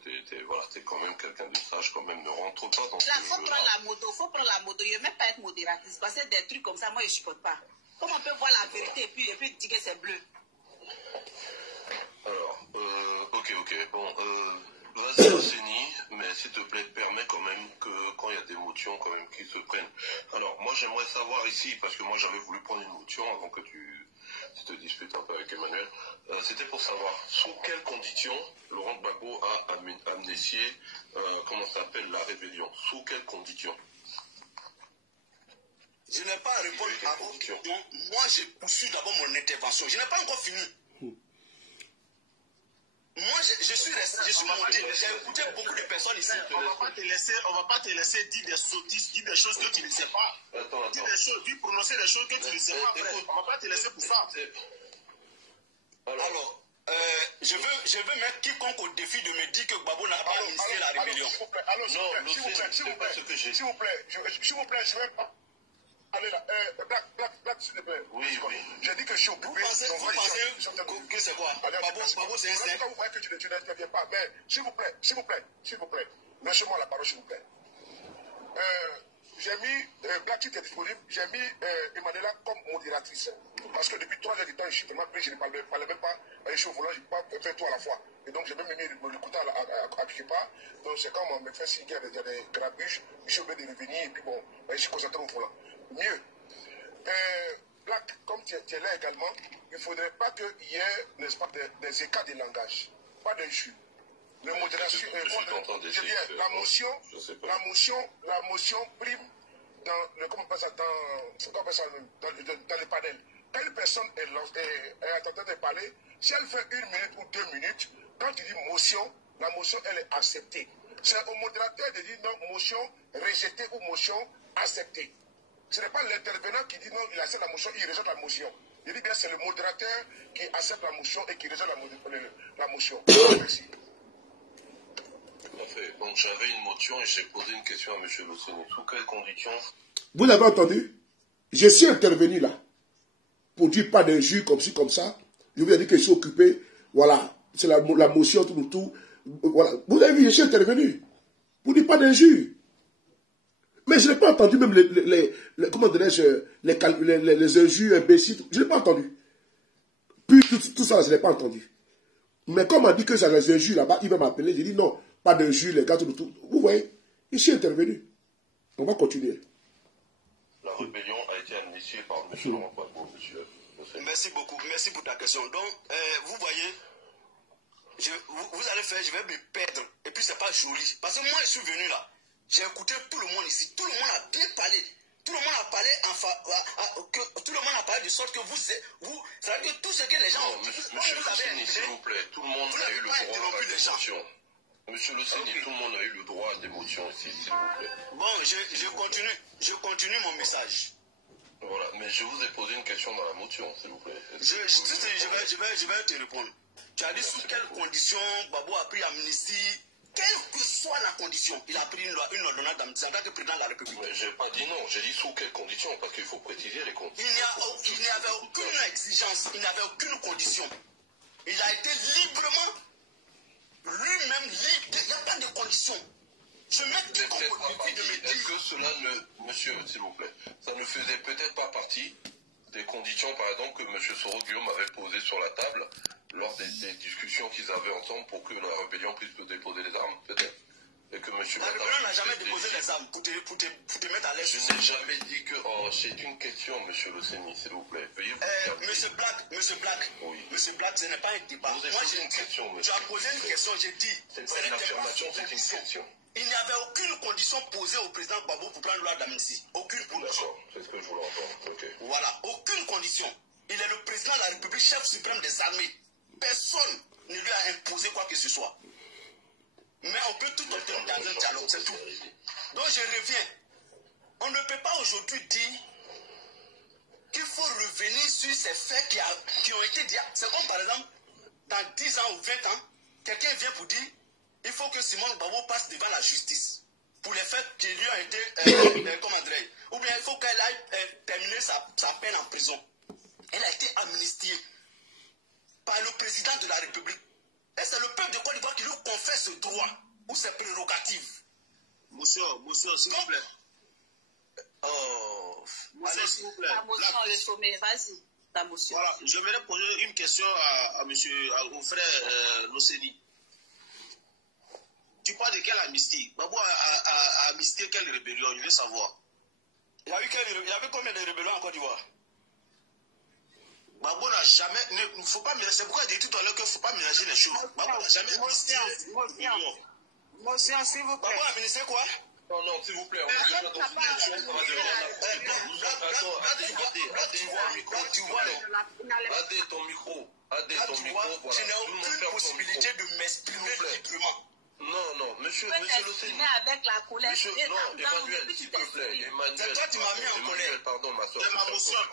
t'es quand même quelqu'un de sage, quand même, ne rentre pas dans ce Là, faut prendre la moto, je ne vais même pas être modératrice, parce que des trucs comme ça, moi, je ne supporte pas. Comment on peut voir la vérité et puis dire que c'est bleu? Alors, ok, bon, vas-y, Luceni, mais s'il te plaît, permets quand même que quand il y a des motions, quand même, qu'ils se prennent. Alors, moi, j'aimerais savoir ici, parce que moi, j'avais voulu prendre une motion avant que tu te disputes un peu avec Emmanuel. C'était pour savoir sous quelles conditions Laurent Gbagbo a amnistié, comment ça s'appelle, la rébellion. Sous quelles conditions? Je n'ai pas à répondre à vos questions. Moi, je poursuis d'abord mon intervention. Je n'ai pas encore fini. Moi, je suis monté. J'ai écouté beaucoup de personnes ici. On ne va pas te laisser dire des sottises, dire des choses que tu ne sais pas. Attends. Dire des choses, dire prononcer des choses que tu ne sais pas. On ne va pas te laisser pour ça. Alors, je veux mettre quiconque au défi de me dire que Gbagbo n'a pas initié la rébellion. S'il vous plaît, je vais pas. Allez là, Black, s'il te plaît. Oui. J'ai dit que je suis occupé. Vous pensez que c'est quoi? Gbagbo, c'est un saint. Vous voyez que tu n'interviens pas. Mais s'il vous plaît. Laissez-moi la parole, s'il vous plaît. J'ai mis, Black est disponible, j'ai mis Emmanuela comme modératrice. Parce que depuis 3 heures du temps, je suis tellement pris, je ne parlais même pas. Je suis au volant, je ne peux pas faire tout à la fois. Et donc, j'ai même mis le couteau à quelque part. Donc, c'est quand on me fait signe qu'il y a des grabuges, je suis obligé de revenir. Et puis bon, je suis concentré au volant. Mieux. Black, comme tu es là également, il ne faudrait pas qu'il y ait, n'est-ce pas, des écarts de langage. Pas d'injures. La modération, la motion prime dans le, comment on appelle ça, dans le panel. Quand une personne est en train de parler, si elle fait 1 minute ou 2 minutes, quand il dit motion, la motion elle est acceptée. C'est au modérateur de dire non, motion rejetée ou motion acceptée. Ce n'est pas l'intervenant qui dit non, il accepte la motion, il rejette la motion. Il dit bien c'est le modérateur qui accepte la motion et qui rejette la motion. Merci. Parfait. Donc j'avais une motion et j'ai posé une question à M. Loseni. Sous quelles conditions? Vous l'avez entendu? Je suis intervenu là. Pour dire pas d'injure comme ci, comme ça. Je vous ai dit que je suis occupé. Voilà. C'est la motion, tout. Voilà. Vous avez vu, je suis intervenu. Pour dire pas d'injure. Mais je n'ai pas entendu même comment dirais-je, les injures imbéciles. Je n'ai pas entendu. Puis tout ça, je n'ai pas entendu. Mais comme on a dit que j'ai les injures là-bas, il va m'appeler. J'ai dit non, pas d'injures, les gars, tout. Vous voyez, je suis intervenu. On va continuer. La rébellion a été initiée par M. Laurent Gbagbo, monsieur. Merci beaucoup. Merci pour ta question. Donc, vous voyez, vous allez faire, je vais me perdre. Et puis, c'est pas joli. Parce que moi, je suis venu là. J'ai écouté tout le monde ici. Tout le monde a bien parlé. Tout le monde a parlé tout le monde a parlé de sorte que vous savez que tout ce que les gens ont dit, monsieur Loseni, s'il vous plaît, tout le monde a eu le droit à l'émotion. Monsieur Loseni, tout le monde a eu le droit à l'émotion ici, s'il vous plaît. Bon, je continue mon message. Voilà, mais je vous ai posé une question dans la motion, s'il vous plaît. Je vais te répondre. Tu as dit sous quelles conditions Gbagbo a pris amnistie. Quelle que soit la condition, il a pris une ordonnance d'amnistie en tant que président de la République. Mais je n'ai pas dit non, j'ai dit sous quelles conditions, parce qu'il faut préciser les conditions. Il n'y avait aucune exigence, il n'y avait aucune condition. Il a été librement, lui-même libre, il n'y a pas de condition. Je mets tout comme de me dire. Est-ce que cela ne, monsieur, s'il vous plaît, ça ne faisait peut-être pas partie des conditions, par exemple, que M. Soro-Guillaume avait posées sur la table lors des discussions qu'ils avaient ensemble pour que la rébellion puisse déposer les armes, peut-être. Et que M. La rébellion n'a jamais déposé les armes pour te mettre à l'aise. Je n'ai jamais dit que... Oh, c'est une question, M. Loseni, s'il vous plaît. Veuillez vous Monsieur Black, oui. Monsieur Black, ce n'est pas un débat. Vous avez posé une question, monsieur. Tu as posé une question, j'ai dit. C'est pas une affirmation, c'est une question. Il n'y avait aucune condition posée au président Gbagbo pour prendre loi d'amnistie. Aucune condition. D'accord, c'est ce que je voulais entendre. Okay. Voilà, aucune condition. Il est le président de la République, chef suprême des armées. Personne ne lui a imposé quoi que ce soit. Mais on peut tout obtenir dans un dialogue, c'est tout. Donc je reviens. On ne peut pas aujourd'hui dire qu'il faut revenir sur ces faits qui ont été dit. C'est comme par exemple, dans 10 ans ou 20 ans, quelqu'un vient pour dire il faut que Simone Gbagbo passe devant la justice pour les faits qui lui ont été, comment dirais-je, ou bien il faut qu'elle aille terminer sa peine en prison. Elle a été amnistiée par le président de la République. Et c'est le peuple de Côte d'Ivoire qui lui confère ce droit ou ses prérogatives. Monsieur, s'il vous plaît. Oh, monsieur, s'il vous plaît. La motion, le sommet, vas-y, ta motion. Voilà, je voudrais poser une question au frère Loseni. Tu parles de quelle amnistie? Babou a amnistié quelle rébellion? Je veux savoir. Il y avait combien de rébellions en Côte d'Ivoire? Babou n'a jamais... Il faut pas mélanger. C'est pourquoi j'ai dit tout à l'heure qu'il ne faut pas mélanger les choses. Babou n'a jamais amnistié les rébellions. Motion, s'il vous plaît. Babou a amnistié quoi? Non, non, s'il vous plaît, on ne peut pas dans une élection, on va devenir Adé, ton micro, voilà. Je n'ai aucune possibilité de m'exprimer librement. Non, non, monsieur Le Séni. Avec la colère. Monsieur, non, Emmanuel, s'il te plaît, Emmanuel. Toi, tu m'as mis en colère. Pardon, ma soeur. C'est ma motion.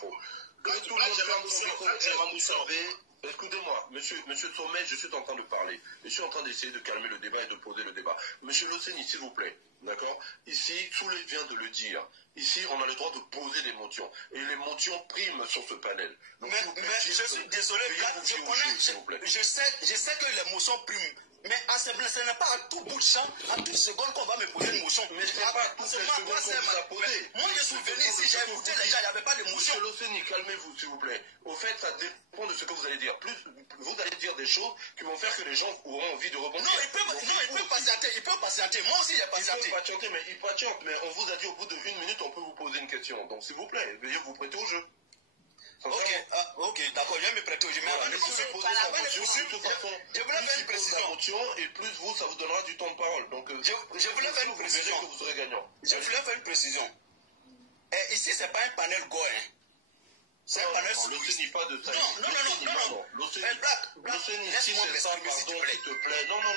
Que tout le monde ferme son micro, vous savez. Écoutez-moi, monsieur Sommet, je suis en train de parler. Je suis en train d'essayer de calmer le débat et de poser le débat. Monsieur Le Séni, s'il vous plaît, d'accord? Ici, Souley vient de le dire. Ici, on a le droit de poser des motions. Et les motions priment sur ce panel. Donc, Mais je suis désolé, je sais que les motions priment. Mais ce n'est pas à tout bout de champ, à toute seconde qu'on va me poser une motion. Mais c'est pas tout seconde qu'on vous a posé. Moi, je suis venu ici, j'ai écouté les gens, il n'y avait pas de motion. Monsieur Le Séni, calmez-vous, s'il vous plaît. Au fait, ça dépend de ce que vous allez dire. Plus vous allez dire des choses qui vont faire que les gens auront envie de rebondir. Non, il peut patienter, Moi aussi, j'ai patienté. Il patiente, mais on vous a dit au bout de 1 minute, on peut vous poser une question. Donc, s'il vous plaît, veuillez vous prêter au jeu. Ok, d'accord, je vais me prêter au jeu. Mais avant de poser sa motion, je voulais faire une précision. Et plus vous, ça vous donnera du temps de parole. Donc, je voulais faire une précision. Que vous serez gagnant. Je voulais faire une précision. Et ici, ce n'est pas un panel go, hein. C'est un panel sur le Séni, pas de ça. Non. Le Séni, si c'est ça, pardon, s'il te plaît. Non, le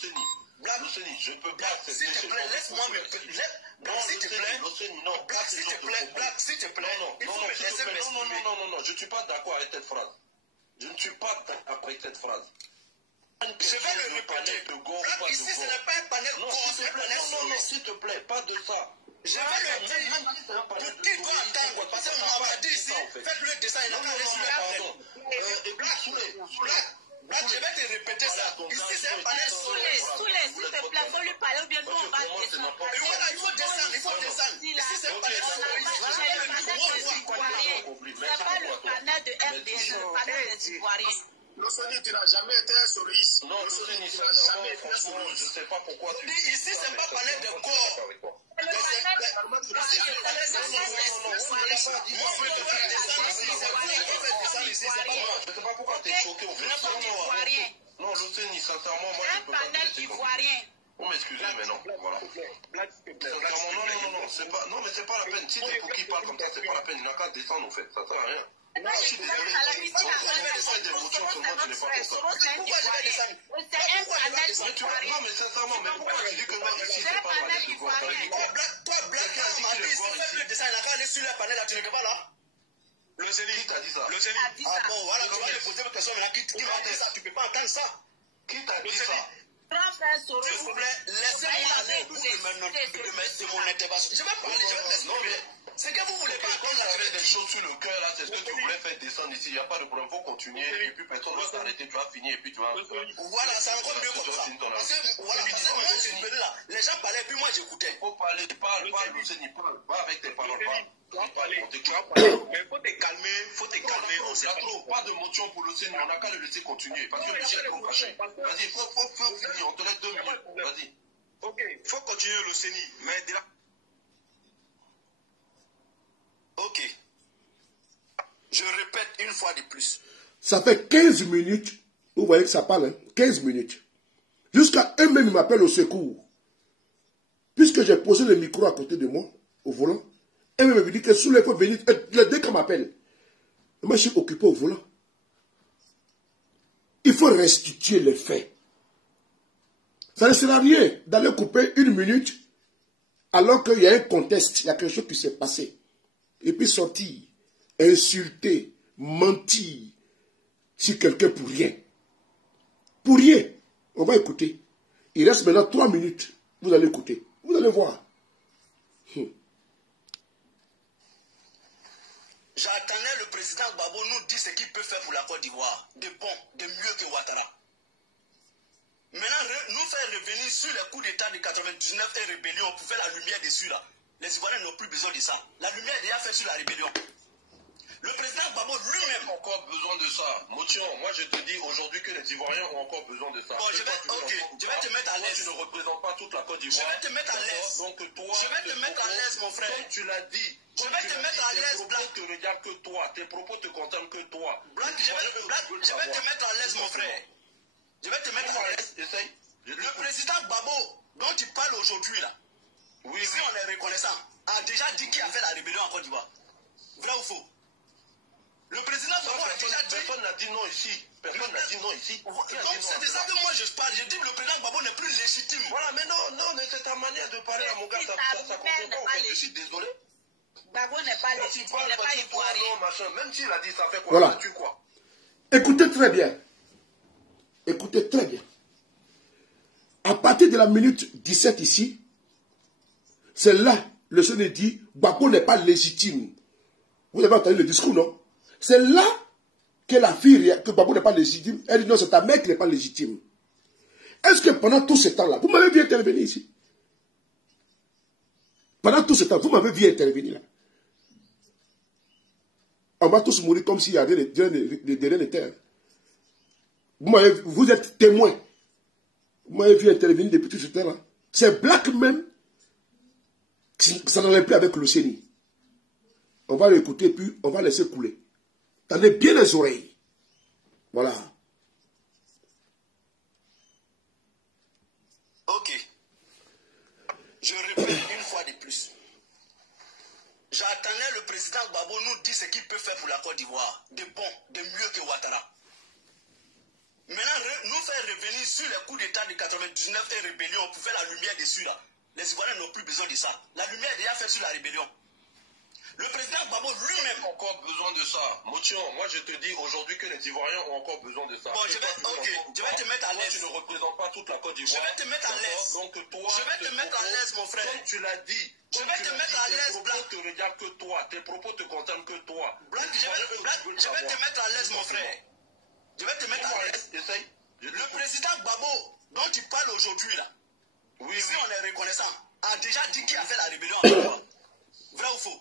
Séni. Le Séni, je ne peux pas accepter ce genre de... S'il te plaît, laisse-moi me... S'il te plaît, il faut me laisser m'exprimer. Non, je ne suis pas d'accord avec cette phrase. Je ne suis pas d'accord avec cette phrase. Je vais le répéter. Ici, ce n'est pas un panel go, c'est un panel sur... Non, s'il te plaît, pas de ça. Je vais le dire pour qui doit attendre, parce qu'on m'a dit ici, faites le dessin, il n'a pas laissé le panel. Black, je vais te répéter ça. Ici, c'est un panel sur... Souley, s'il te plaît, faut lui parler ou bien nous, on va descendre. Voilà, il faut descendre. Ici, c'est un panel sur... C'est pas le panel de RDN, c'est le panel des Ivoiriens. Le Séni, tu n'as jamais été un souriste. Non, le Séni, tu n'as jamais été un souriste. Je ne sais pas pourquoi tu... Ici, c'est pas panel de corps. Non, le Séni, sincèrement, moi, je peux pas te laisser ivoirien. Vous m'excusez, mais non, voilà. Non, c'est pas... Non, mais c'est pas la peine. Si c'est pour qui parle comme ça, c'est pas la peine. Il n'a qu'à descendre, en fait. Ça sert à rien. Je suis désolé. Quand on fait des émotions comme moi, tu n'es pas pour ça. Non, mais sincèrement, mais pourquoi tu dis que moi, ici, c'est pas la peine de voir ça? Toi, Black, fais le dessin, il n'a qu'à aller sur le panel, là, tu n'es pas là? Le Séni, qui t'a dit ça? Le Séni. Ah bon, voilà, tu vas me poser une question, mais qui m'a dit ça? Tu ne peux pas entendre ça. Qui t'a dit ça? S'il vous plaît, laissez-moi aller au bout de mon intervention. Je vais parler, je vais t'expliquer. C'est que vous voulez pas attendre la vérité. Des choses sur le cœur, là, c'est ce que tu voulais faire descendre ici. Il n'y a pas de problème, il faut continuer. Et puis personne ne va s'arrêter, tu vas finir et puis tu vas... Voilà, c'est encore mieux comme ça. Parce que, voilà, parce que moi, je suis venu là. Les gens parlaient, puis moi, j'écoutais. Il faut parler, parle, Séni, parle. Pas avec tes paroles, parle. Tu vas parler, mais il faut te calmer, on sait trop. Pas de motion pour le Séni, on n'a qu'à le laisser continuer. Parce que Michel est trop fâché. Vas-y, il faut finir, on te laisse 2 minutes. Vas-y. Ok, il faut continuer le Séni, mais de là... Ok. Je répète une fois de plus. Ça fait 15 minutes, vous voyez que ça parle, hein? 15 minutes. Jusqu'à eux-mêmes, ils m'appellent au secours. Puisque j'ai posé le micro à côté de moi, au volant, eux-mêmes me disent que sous les faut venir, dès qu'on m'appelle, moi je suis occupé au volant. Il faut restituer les faits. Ça ne sert à rien d'aller couper 1 minute alors qu'il y a un contexte, il y a quelque chose qui s'est passé. Et puis sortir, insulter, mentir sur quelqu'un pour rien. Pour rien. On va écouter. Il reste maintenant 3 minutes. Vous allez écouter. Vous allez voir. J'attendais le président Gbagbo nous dire ce qu'il peut faire pour la Côte d'Ivoire. De bon, de mieux que Ouattara. Maintenant, nous faire revenir sur les coups d'État de 99 et rébellion pour faire la lumière dessus là. Les Ivoiriens n'ont plus besoin de ça. La lumière est déjà faite sur la rébellion. Le président Gbagbo lui-même. Encore besoin de ça. Motion, moi je te dis aujourd'hui que les Ivoiriens ont encore besoin de ça. Bon, je vais te mettre à l'aise. Tu ne représentes pas toute la Côte d'Ivoire. Je vais te mettre à l'aise. Donc toi, je vais te mettre à l'aise, mon frère. Comme tu l'as dit. Je vais te mettre à l'aise, Black. Tes propos te regardent que toi. Tes propos te concernent que toi. Black, je vais te mettre à l'aise, mon frère. Je vais te mettre à l'aise. Essaye. Le président Gbagbo, dont tu parles aujourd'hui là, oui, si on est reconnaissant, a déjà dit qu'il a fait la rébellion en Côte d'Ivoire. Vrai ou faux? Le président Gbagbo a déjà dit. Personne n'a dit non ici. Personne n'a dit non ici. C'est de ça que moi je parle. Je dis que le président Gbagbo n'est plus légitime. Voilà, mais non, mais c'est ta manière de parler à mon gars. Ça comprend pas. En fait, je suis désolé. Gbagbo n'est pas légitime. Il n'est pas ivoirien. Même s'il a dit ça fait quoi? Voilà. Ça tue quoi? Écoutez très bien. Écoutez très bien. À partir de la minute 17 ici, c'est là, le Seigneur dit, Gbagbo n'est pas légitime. Vous avez entendu le discours, non? C'est là que la fille, que Gbagbo n'est pas légitime, elle dit non, c'est ta mère qui n'est pas légitime. Est-ce que pendant tout ce temps-là, vous m'avez vu intervenir ici? Pendant tout ce temps, vous m'avez vu intervenir là. On va tous mourir comme s'il y avait des reins de terre. Vous êtes témoin. Vous m'avez vu intervenir depuis tout ce temps-là. C'est Black même. Ça n'allait plus avec le CENI. On va l'écouter, puis on va laisser couler. Tendez bien les oreilles. Voilà. Ok. Je répète une fois de plus. J'attendais le président Gbagbo nous dire ce qu'il peut faire pour la Côte d'Ivoire. De bon, de mieux que Ouattara. Maintenant, nous faire revenir sur les coups d'État de 99 et rébellion pour faire la lumière dessus là. Les Ivoiriens n'ont plus besoin de ça. La lumière est déjà faite sur la rébellion. Le président Gbagbo lui-même a encore besoin de ça. Motion, moi je te dis aujourd'hui que les Ivoiriens ont encore besoin de ça. Bon, je vais te mettre à l'aise. Tu ne représentes pas toute la Côte d'Ivoire. Je vais te mettre à l'aise. Donc toi, je vais te mettre à l'aise, mon frère. Comme tu l'as dit. Je vais te mettre à l'aise, Black. Tes propos te regardent que toi. Tes propos te concernent que toi. Black, je vais te mettre à l'aise, mon frère. Je vais te mettre à l'aise. Essaye. Le président Gbagbo, dont tu parles aujourd'hui là, oui, si on est reconnaissant, a déjà dit qu'il a fait la rébellion en Côte d'Ivoire. Vrai ou faux?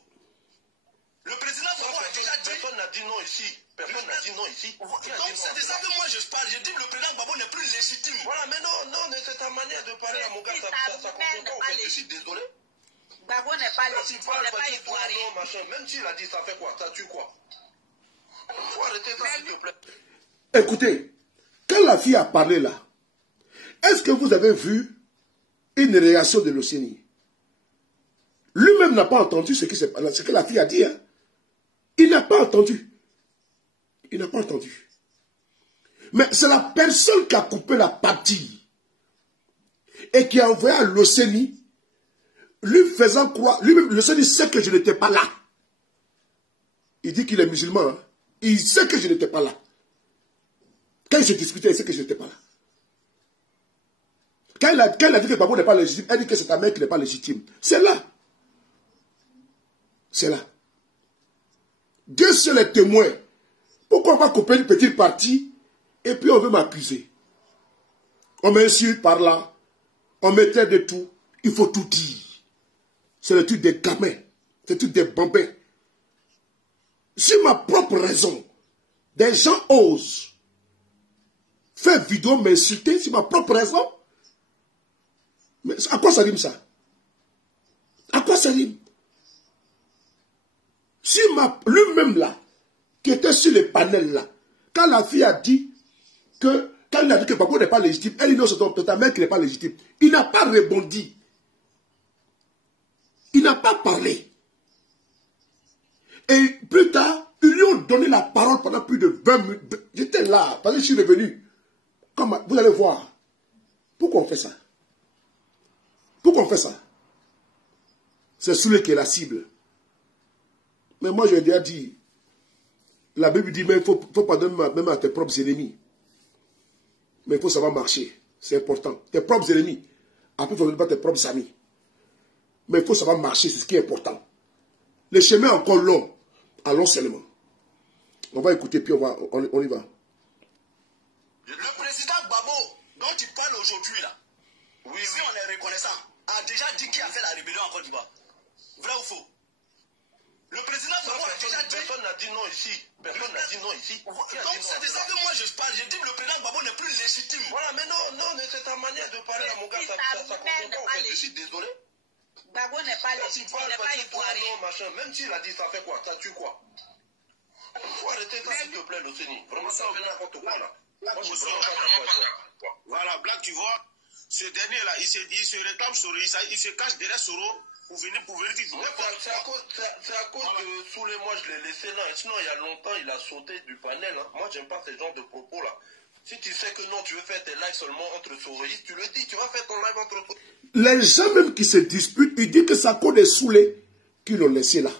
Le président Gbagbo a déjà dit. Personne n'a dit non ici. Personne n'a dit non ici. Donc c'est de ça que moi je parle. Je dis que le président Gbagbo n'est plus légitime. Voilà, mais non, mais c'est ta manière de parler à mon gars. Ça comprend pas. Je suis désolé. Gbagbo n'est pas légitime. Il n'est pas ivoirien. Même s'il a dit ça fait quoi? Ça tue quoi? Faut arrêter ça, s'il te plaît. Écoutez, quand la fille a parlé là, est-ce que vous avez vu une réaction de l'OCENI? Lui-même n'a pas entendu ce que la fille a dit. Hein? Il n'a pas entendu. Il n'a pas entendu. Mais c'est la personne qui a coupé la partie et qui a envoyé à l'OCENI, lui faisant croire, lui-même, l'OCENI sait que je n'étais pas là. Il dit qu'il est musulman. Hein? Il sait que je n'étais pas là. Quand il se discutait, il sait que je n'étais pas là. Quand il a dit que Gbagbo n'est pas légitime, elle dit que c'est ta mère qui n'est pas légitime. C'est là. C'est là. Dieu seul est témoin. Pourquoi on va couper une petite partie et puis on veut m'accuser? On m'insulte par là. On me traite de tout. Il faut tout dire. C'est le truc des gamins. C'est le truc des bambins. Sur ma propre raison, des gens osent faire vidéo m'insulter sur ma propre raison. Mais à quoi ça rime ça? À quoi ça rime? Si lui-même là, qui était sur les panels là, quand la fille a dit que, quand il a dit que Gbagbo n'est pas légitime, elle dit non, c'est ta mère qui n'est pas légitime. Il n'a pas rebondi. Il n'a pas parlé. Et plus tard, ils lui ont donné la parole pendant plus de 20 minutes. J'étais là, parce que je suis revenu. Comme, vous allez voir. Pourquoi on fait ça? Pourquoi on fait ça? C'est celui qui est la cible. Mais moi, je lui ai dit, la Bible dit, mais il faut pardonner même à tes propres ennemis. Mais il faut savoir marcher. C'est important. Tes propres ennemis. Après, il ne faut pas tes propres amis. Mais il faut savoir marcher, c'est ce qui est important. Le chemin est encore long. Allons seulement. On va écouter, puis on y va. Le président Gbagbo, dont tu parles aujourd'hui là, si on est reconnaissant, a déjà dit qu'il a fait la rébellion en Côte d'Ivoire. Vrai ou faux? Le président Personne n'a dit non ici. Personne n'a dit non ici. Donc c'est de ça que moi je parle. Je dis que le président Gbagbo n'est plus légitime. Voilà, mais non, c'est ta manière de parler à mon gars. Ça comprend pas en fait. Je suis désolé. Gbagbo n'est pas légitime, il n'est pas ivoirien. Machin. Même s'il a dit ça fait quoi? Ça tue quoi? Faut arrêter ça s'il te plaît, Loceni. Vraiment, ça fait n'importe quoi là. Moi, je suis pas. Voilà, Black, tu vois, ce dernier-là, il se dit, il se réclame Soro, il se cache derrière Soro pour venir dire. C'est à cause de Soulé, moi je l'ai laissé là. Sinon, il y a longtemps, il a sauté du panel. Hein. Moi, j'aime pas ce genre de propos là. Si tu sais que non, tu veux faire tes lives seulement entre Soroïs, tu le dis, tu vas faire ton live entre Soroïs. Les gens même qui se disputent, ils disent que c'est à cause des Soulé qu'ils l'ont laissé là.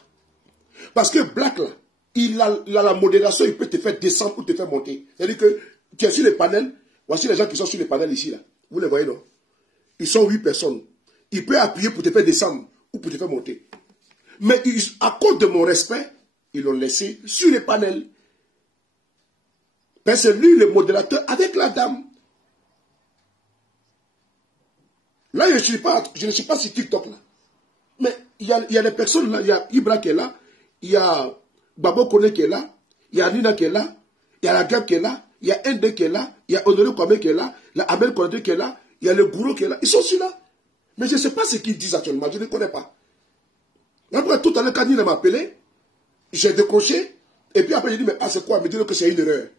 Parce que Black là, il a la modération, il peut te faire descendre ou te faire monter. C'est-à-dire que tu es sur les panels, voici les gens qui sont sur les panels ici là. Vous les voyez non? Ils sont 8 personnes. Il peut appuyer pour te faire descendre ou pour te faire monter. Mais à cause de mon respect, ils l'ont laissé sur les panels. Ben c'est lui le modérateur avec la dame. Là, je ne suis pas sur TikTok là. Mais il y a des personnes là, il y a Ibra qui est là, il y a Babo Kone qui est là, il y a Nina qui est là, il y a la Gab qui est là, il y a Inde qui est là, il y a Honoré Kwame qui est là, il y a Abel Kondé qui est là, il y a le Gourou qui est là. Ils sont sur là. Mais je ne sais pas ce qu'ils disent actuellement, je ne connais pas. Après, tout à l'heure, quand Nina m'a appelé, j'ai décroché, et puis après, j'ai dit, mais ah, c'est quoi? Il me dit que c'est une erreur.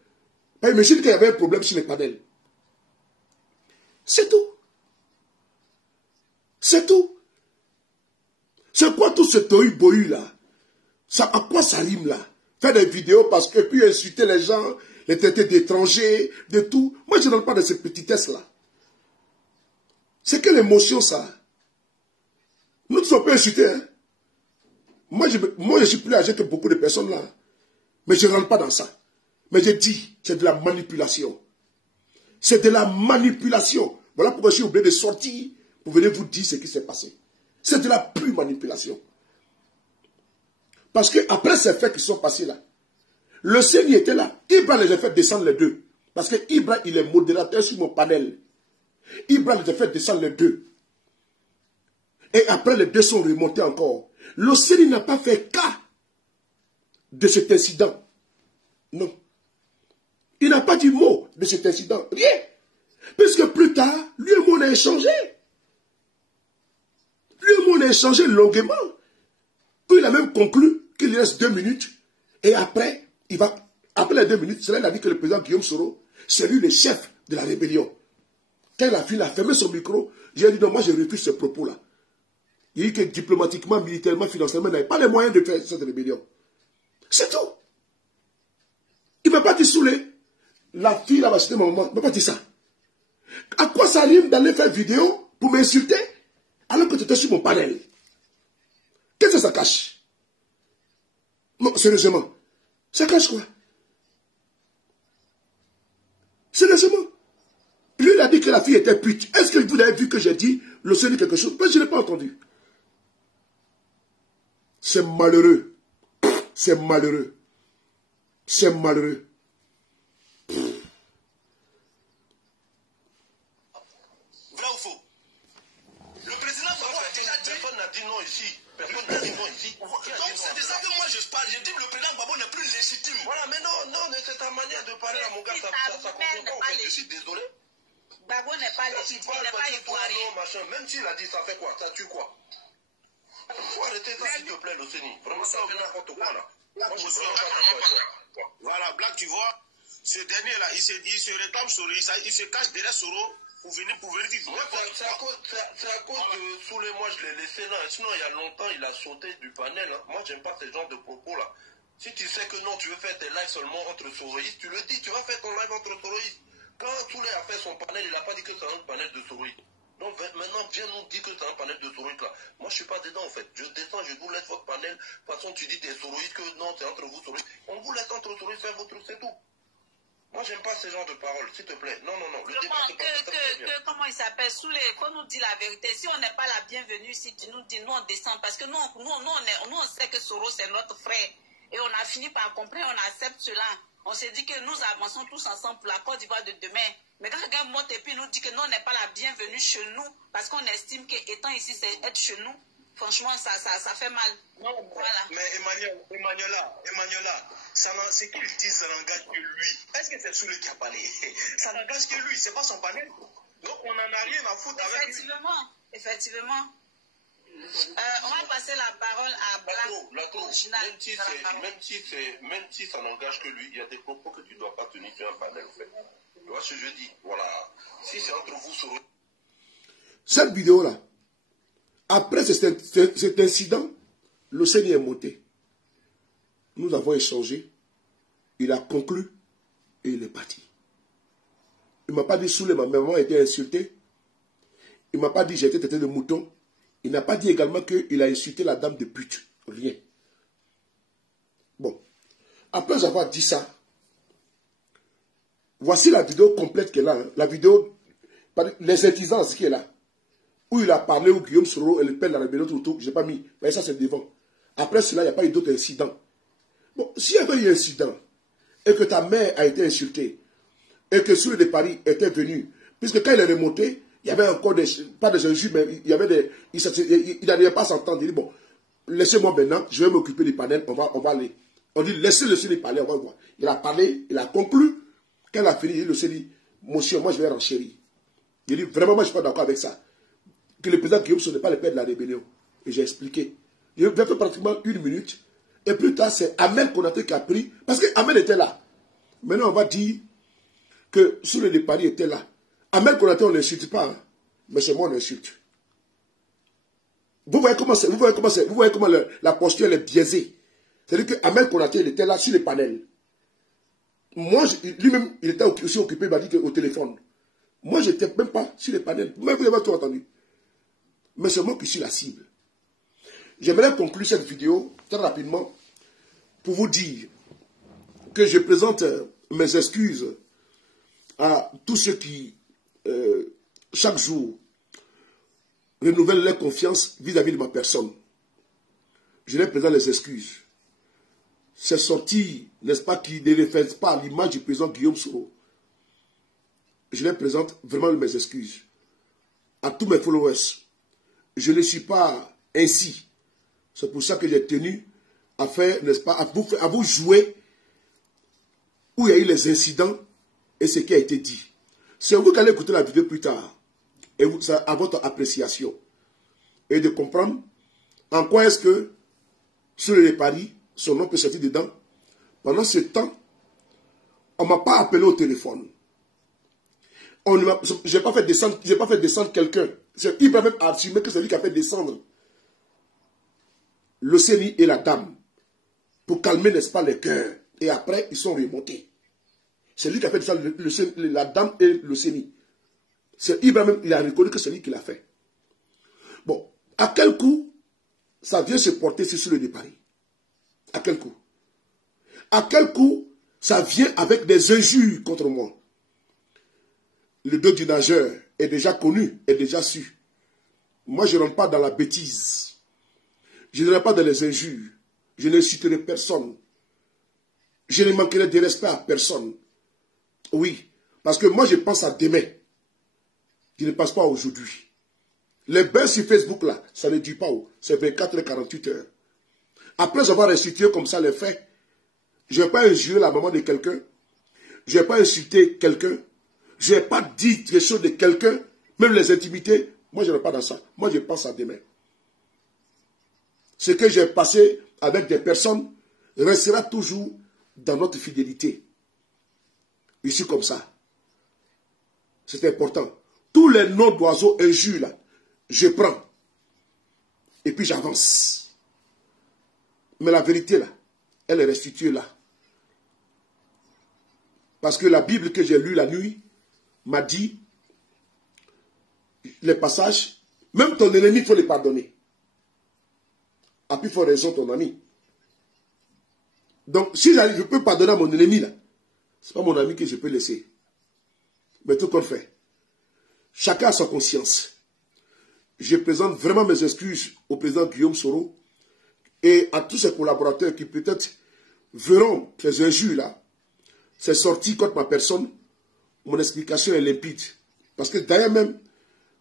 Il me dit qu'il y avait un problème sur les panels. C'est tout. C'est tout. C'est quoi tout ce tohu-bohu là? À quoi ça rime là? Faire des vidéos parce que puis insulter les gens, les traiter d'étrangers, de tout. Moi, je ne donne pas de ces petitesses là. C'est que l'émotion ça. Nous ne sommes pas insultés. Hein? Moi, je suis plus âgé que beaucoup de personnes là. Mais je ne rentre pas dans ça. Mais je dis, c'est de la manipulation. C'est de la manipulation. Voilà pourquoi je suis obligé de sortir pour venir vous dire ce qui s'est passé. C'est de la pure manipulation. Parce qu'après ces faits qui sont passés là, le Seigneur était là. Ibra les a fait descendre les deux. Parce que Ibra, il est modérateur sur mon panel. Ibra les a fait descendre les deux. Et après, les deux sont remontés encore. Le Seigneur n'a pas fait cas de cet incident. Non. Il n'a pas dit mot de cet incident. Rien. Puisque plus tard, lui et moi on a échangé. Lui et moi on a échangé longuement. Il a même conclu qu'il reste 2 minutes. Et après, après les 2 minutes, c'est là qu'il a dit que le président Guillaume Soro, c'est lui le chef de la rébellion. Quand la fille a fermé son micro, j'ai dit non, moi je refuse ce propos-là. Il dit que diplomatiquement, militairement, financièrement, il n'avait pas les moyens de faire cette rébellion. C'est tout. Il ne m'a pas dit saouler. La fille là-bas, c'était mon moment. Il ne m'a pas dit ça. À quoi ça rime d'aller faire vidéo pour m'insulter alors que tu étais sur mon panel? Qu'est-ce que ça cache? Non, sérieusement. Ça cache quoi? Sérieusement. Lui, il a dit que la fille était pute. Est-ce que vous avez vu que j'ai dit le Seigneur quelque chose? Mais je ne l'ai pas entendu. C'est malheureux. C'est malheureux. C'est malheureux. Vrai ou faux? Le président Gbagbo a déjà dit. Personne n'a dit non ici. Personne n'a dit non ici. Donc c'est de ça que moi je parle. Je dis que le président Gbagbo n'est plus légitime. Voilà, mais non, c'est ta manière de parler à mon gars. Ça comprend pas en fait. Je suis désolé. Gbagbo n'est pas légitime, il n'est pas ivoirien. Machin. Même s'il a dit ça fait quoi? Ça tue quoi? Faut arrêter ça s'il te plaît, Loceni. Vraiment, ça fait n'importe quoi là. Moi, je suis pas. Voilà, Black, tu vois, ce dernier-là, il se dit, il se réclame Soro, il se cache derrière Soro pour venir dire. C'est à cause de Soulé, moi je l'ai laissé là. Sinon, il y a longtemps, il a sauté du panel. Hein. Moi, j'aime pas ce genre de propos là. Si tu sais que non, tu veux faire tes lives seulement entre Soroïs, tu le dis, tu vas faire ton live entre Soroïs. Quand Soulé a fait son panel, il n'a pas dit que c'est un panel de Soroïs. Donc maintenant, viens nous dire que c'est un panel de Soroïs là. Moi, je suis pas dedans en fait. Je descends, je vous laisse votre panel. De toute façon, tu dis t'es Soroïs, que non, c'est entre vous Soroïs. On vous laisse entre Soroïs faire votre truc, c'est tout. Moi, j'aime pas ce genre de paroles, s'il te plaît. Non. Le je pense que comment il s'appelle, Soulé, il faut nous dire la vérité. Si on n'est pas la bienvenue, si tu nous dis, nous on descend. Parce que nous on sait que Soro, c'est notre frère. Et on a fini par comprendre, on accepte cela. On s'est dit que nous avançons tous ensemble pour la Côte d'Ivoire de demain. Mais quand quelqu'un monte et puis nous dit que nous on n'est pas la bienvenue chez nous, parce qu'on estime qu'étant ici, c'est être chez nous, Franchement, ça fait mal. Non, voilà. Mais Emmanuela, ce qu'ils disent, ça n'engage que lui. Est-ce que c'est celui qui a parlé? Ça n'engage que lui, c'est pas son panel. Donc on n'en a rien à foutre avec lui. Effectivement. On va passer la parole à Black. Même si ça n'engage que lui, il y a des propos que tu ne dois pas tenir sur un panel. En fait. Tu vois ce que je dis? Voilà. Si c'est entre vous sur... Cette vidéo-là, après cet incident, le Seigneur est monté. Nous avons échangé. Il a conclu et il est parti. Il ne m'a pas dit Soulé, ma maman a été insultée. Il ne m'a pas dit j'étais traité de mouton. Il n'a pas dit également qu'il a insulté la dame de pute. Rien. Bon. Après avoir dit ça, voici la vidéo complète qui est là. Hein. La vidéo, les intisances qui est là. Où il a parlé, où Guillaume Soro et le père de la rébellion, tout, je n'ai pas mis. Mais ça, c'est devant. Après cela, il n'y a pas eu d'autres incidents. Bon, s'il y avait eu un incident, et que ta mère a été insultée, et que Soulé de Paris était venu, puisque quand il est remonté, il y avait encore pas des injures, mais il y avait des... Il n'arrivait pas à s'entendre. Il dit, bon, laissez-moi maintenant, je vais m'occuper du panel, on va aller. On dit, laissez le Soulé parler, on va voir. Il a parlé, il a conclu. Quand il a fini, le Soulé dit, monsieur, moi je vais renchérir. Il dit, vraiment, moi je ne suis pas d'accord avec ça. Que le président Guillaume Soro n'est pas le père de la rébellion. Et j'ai expliqué. Il a fait pratiquement 1 minute. Et plus tard, c'est Ahmed Konaté qui a pris. Parce que Ahmed était là. Maintenant, on va dire que Soulé de Paris était là. Ahmed Konaté, on ne l'insulte pas. Hein, mais c'est moi, on l'insulte. Vous voyez comment la posture est biaisée. C'est-à-dire que Ahmed Konaté, il était là sur le panel. Moi, lui-même, il était aussi occupé, il m'a dit au téléphone. Moi, je n'étais même pas sur le panel. Même vous avez tout entendu. Mais c'est moi qui suis la cible. J'aimerais conclure cette vidéo très rapidement pour vous dire que je présente mes excuses à tous ceux qui, chaque jour, renouvellent leur confiance vis-à-vis de ma personne. Je leur présente les excuses. C'est sorti, n'est-ce pas, qui ne reflète pas l'image du président Guillaume Soro. Je leur présente vraiment mes excuses. À tous mes followers. Je ne suis pas ainsi. C'est pour ça que j'ai tenu à faire, n'est-ce pas, à vous jouer où il y a eu les incidents et ce qui a été dit. C'est vous qui allez écouter la vidéo plus tard et à votre appréciation et de comprendre en quoi est-ce que sur les paris, son nom peut sortir dedans. Pendant ce temps, on ne m'a pas appelé au téléphone. Je n'ai pas fait descendre quelqu'un. Il va même assumer que c'est lui qui a fait descendre le CENI et la dame pour calmer, n'est-ce pas, les cœurs. Et après, ils sont remontés. C'est lui qui a fait descendre la dame et le CENI. Il a reconnu que c'est lui qui l'a fait. Bon, à quel coup ça vient se porter sur le départ? À quel coup? À quel coup ça vient avec des injures contre moi? Le dos du nageur est déjà connu, est déjà su. Moi, je ne rentre pas dans la bêtise. Je ne rentre pas dans les injures. Je n'insulterai personne. Je ne manquerai de respect à personne. Oui, parce que moi, je pense à demain. Je ne pense pas à aujourd'hui. Les bains sur Facebook, là, ça ne dit pas où. C'est 24 et 48 heures. Après avoir restitué comme ça les faits, je ne vais pas injurer la maman de quelqu'un. Je ne vais pas insulter quelqu'un. Je n'ai pas dit quelque chose de quelqu'un, même les intimités. Moi, je ne vais pas dans ça. Moi, je pense à demain. Ce que j'ai passé avec des personnes restera toujours dans notre fidélité. Je suis comme ça. C'est important. Tous les noms d'oiseaux injures, là, je prends. Et puis j'avance. Mais la vérité, là, elle est restituée là. Parce que la Bible que j'ai lue la nuit m'a dit, les passages, même ton ennemi, il faut les pardonner. À plus forte raison, ton ami. Donc, si je peux pardonner à mon ennemi, là, ce n'est pas mon ami que je peux laisser. Mais tout qu'on fait, chacun a sa conscience. Je présente vraiment mes excuses au président Guillaume Soro et à tous ses collaborateurs qui peut-être verront ces injures-là. C'est sorti contre ma personne. Mon explication est limpide. Parce que d'ailleurs même,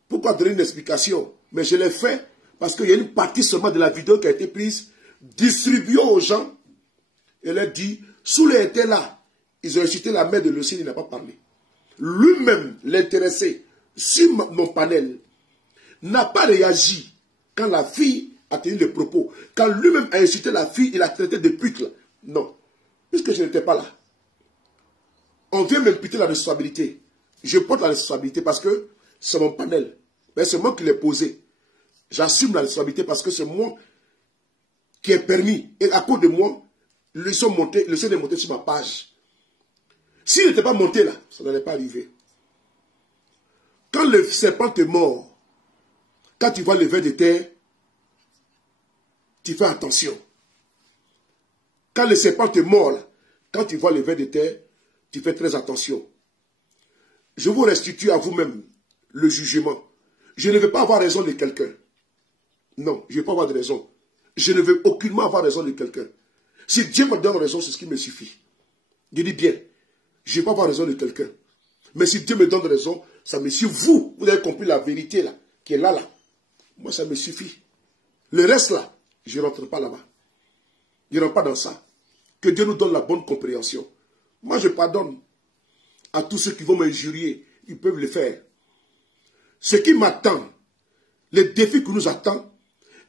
pourquoi donner une explication? Mais je l'ai fait Parce qu'il y a une partie seulement de la vidéo qui a été prise, distribuée aux gens. Elle a dit, Soulé était là. Ils ont incité la mère de Lucien, il n'a pas parlé. Lui-même, l'intéressé, sur mon panel, n'a pas réagi quand la fille a tenu des propos. Quand lui-même a incité la fille, il a traité de pute. Là. Non. Puisque je n'étais pas là. On vient m'imputer la responsabilité. Je porte la responsabilité parce que c'est mon panel. Mais c'est moi qui l'ai posé. J'assume la responsabilité parce que c'est moi qui ai permis. Et à cause de moi, le son est monté sur ma page. S'il n'était pas monté là, ça n'allait pas arriver. Quand le serpent est mort, quand tu vois le ver de terre, tu fais attention. Quand le serpent est mort là, quand tu vois le ver de terre, tu fais très attention. Je vous restitue à vous-même le jugement. Je ne veux pas avoir raison de quelqu'un. Non, je ne veux pas avoir de raison. Je ne veux aucunement avoir raison de quelqu'un. Si Dieu me donne raison, c'est ce qui me suffit. Je dis bien, je ne veux pas avoir raison de quelqu'un. Mais si Dieu me donne raison, ça me suffit. Vous avez compris la vérité là, qui est là. Moi, ça me suffit. Le reste là, je ne rentre pas là-bas. Je ne rentre pas dans ça. Que Dieu nous donne la bonne compréhension. Moi, je pardonne à tous ceux qui vont m'injurier. Ils peuvent le faire. Ce qui m'attend, le défi qui nous attend,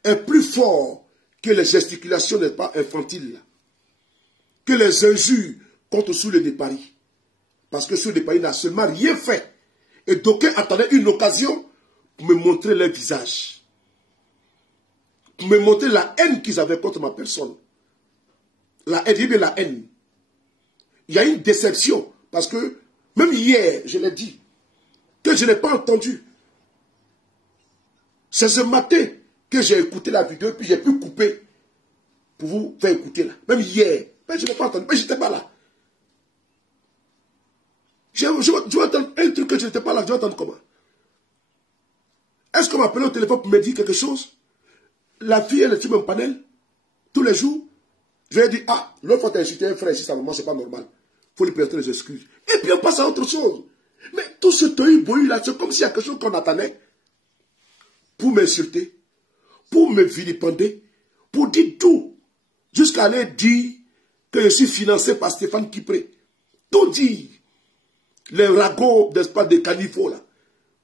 est plus fort que les gesticulations, n'est pas infantiles, que les injures contre Soulé de Paris. Parce que Soulé de Paris n'a seulement rien fait. Et d'aucuns attendaient une occasion pour me montrer leur visage. Pour me montrer la haine qu'ils avaient contre ma personne. La haine, j'ai bien la haine. Il y a une déception. Parce que, même hier, je l'ai dit, que je n'ai pas entendu. C'est ce matin que j'ai écouté la vidéo, puis j'ai pu couper pour vous faire écouter là. Même hier, mais je n'ai pas entendu, mais je n'étais pas là. Je vais entendre un truc que je n'étais pas là, je vais entendre comment? Est-ce qu'on m'appelle au téléphone pour me dire quelque chose? La fille, elle est sur mon panel, tous les jours. Je lui ai dit, ah, l'autre fois tu as insulté un frère ici, ça ne c'est pas normal. Il faut lui présenter les excuses. Et puis on passe à autre chose. Mais tout ce tohu-bohu là, c'est comme s'il y a quelque chose qu'on attendait pour m'insulter, pour me vilipender, pour dire tout, jusqu'à aller dire que je suis financé par Stéphane Kipré. Tout dire. Les ragots, n'est-ce pas, des caniveaux là,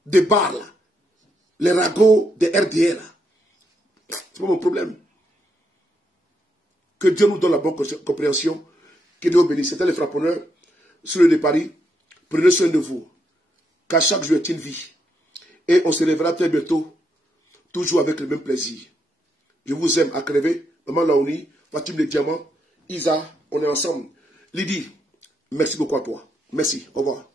des bars là, les ragots des RDR là. C'est pas mon problème. Que Dieu nous donne la bonne compréhension. Que Dieu bénisse. C'était les frapponneurs sur le de Paris. Prenez soin de vous. Qu'à chaque jour est une vie. Et on se reverra très bientôt. Toujours avec le même plaisir. Je vous aime à crever. Maman Laouni, Fatim le Diamant, Isa, on est ensemble. Lydie, merci beaucoup à toi. Merci. Au revoir.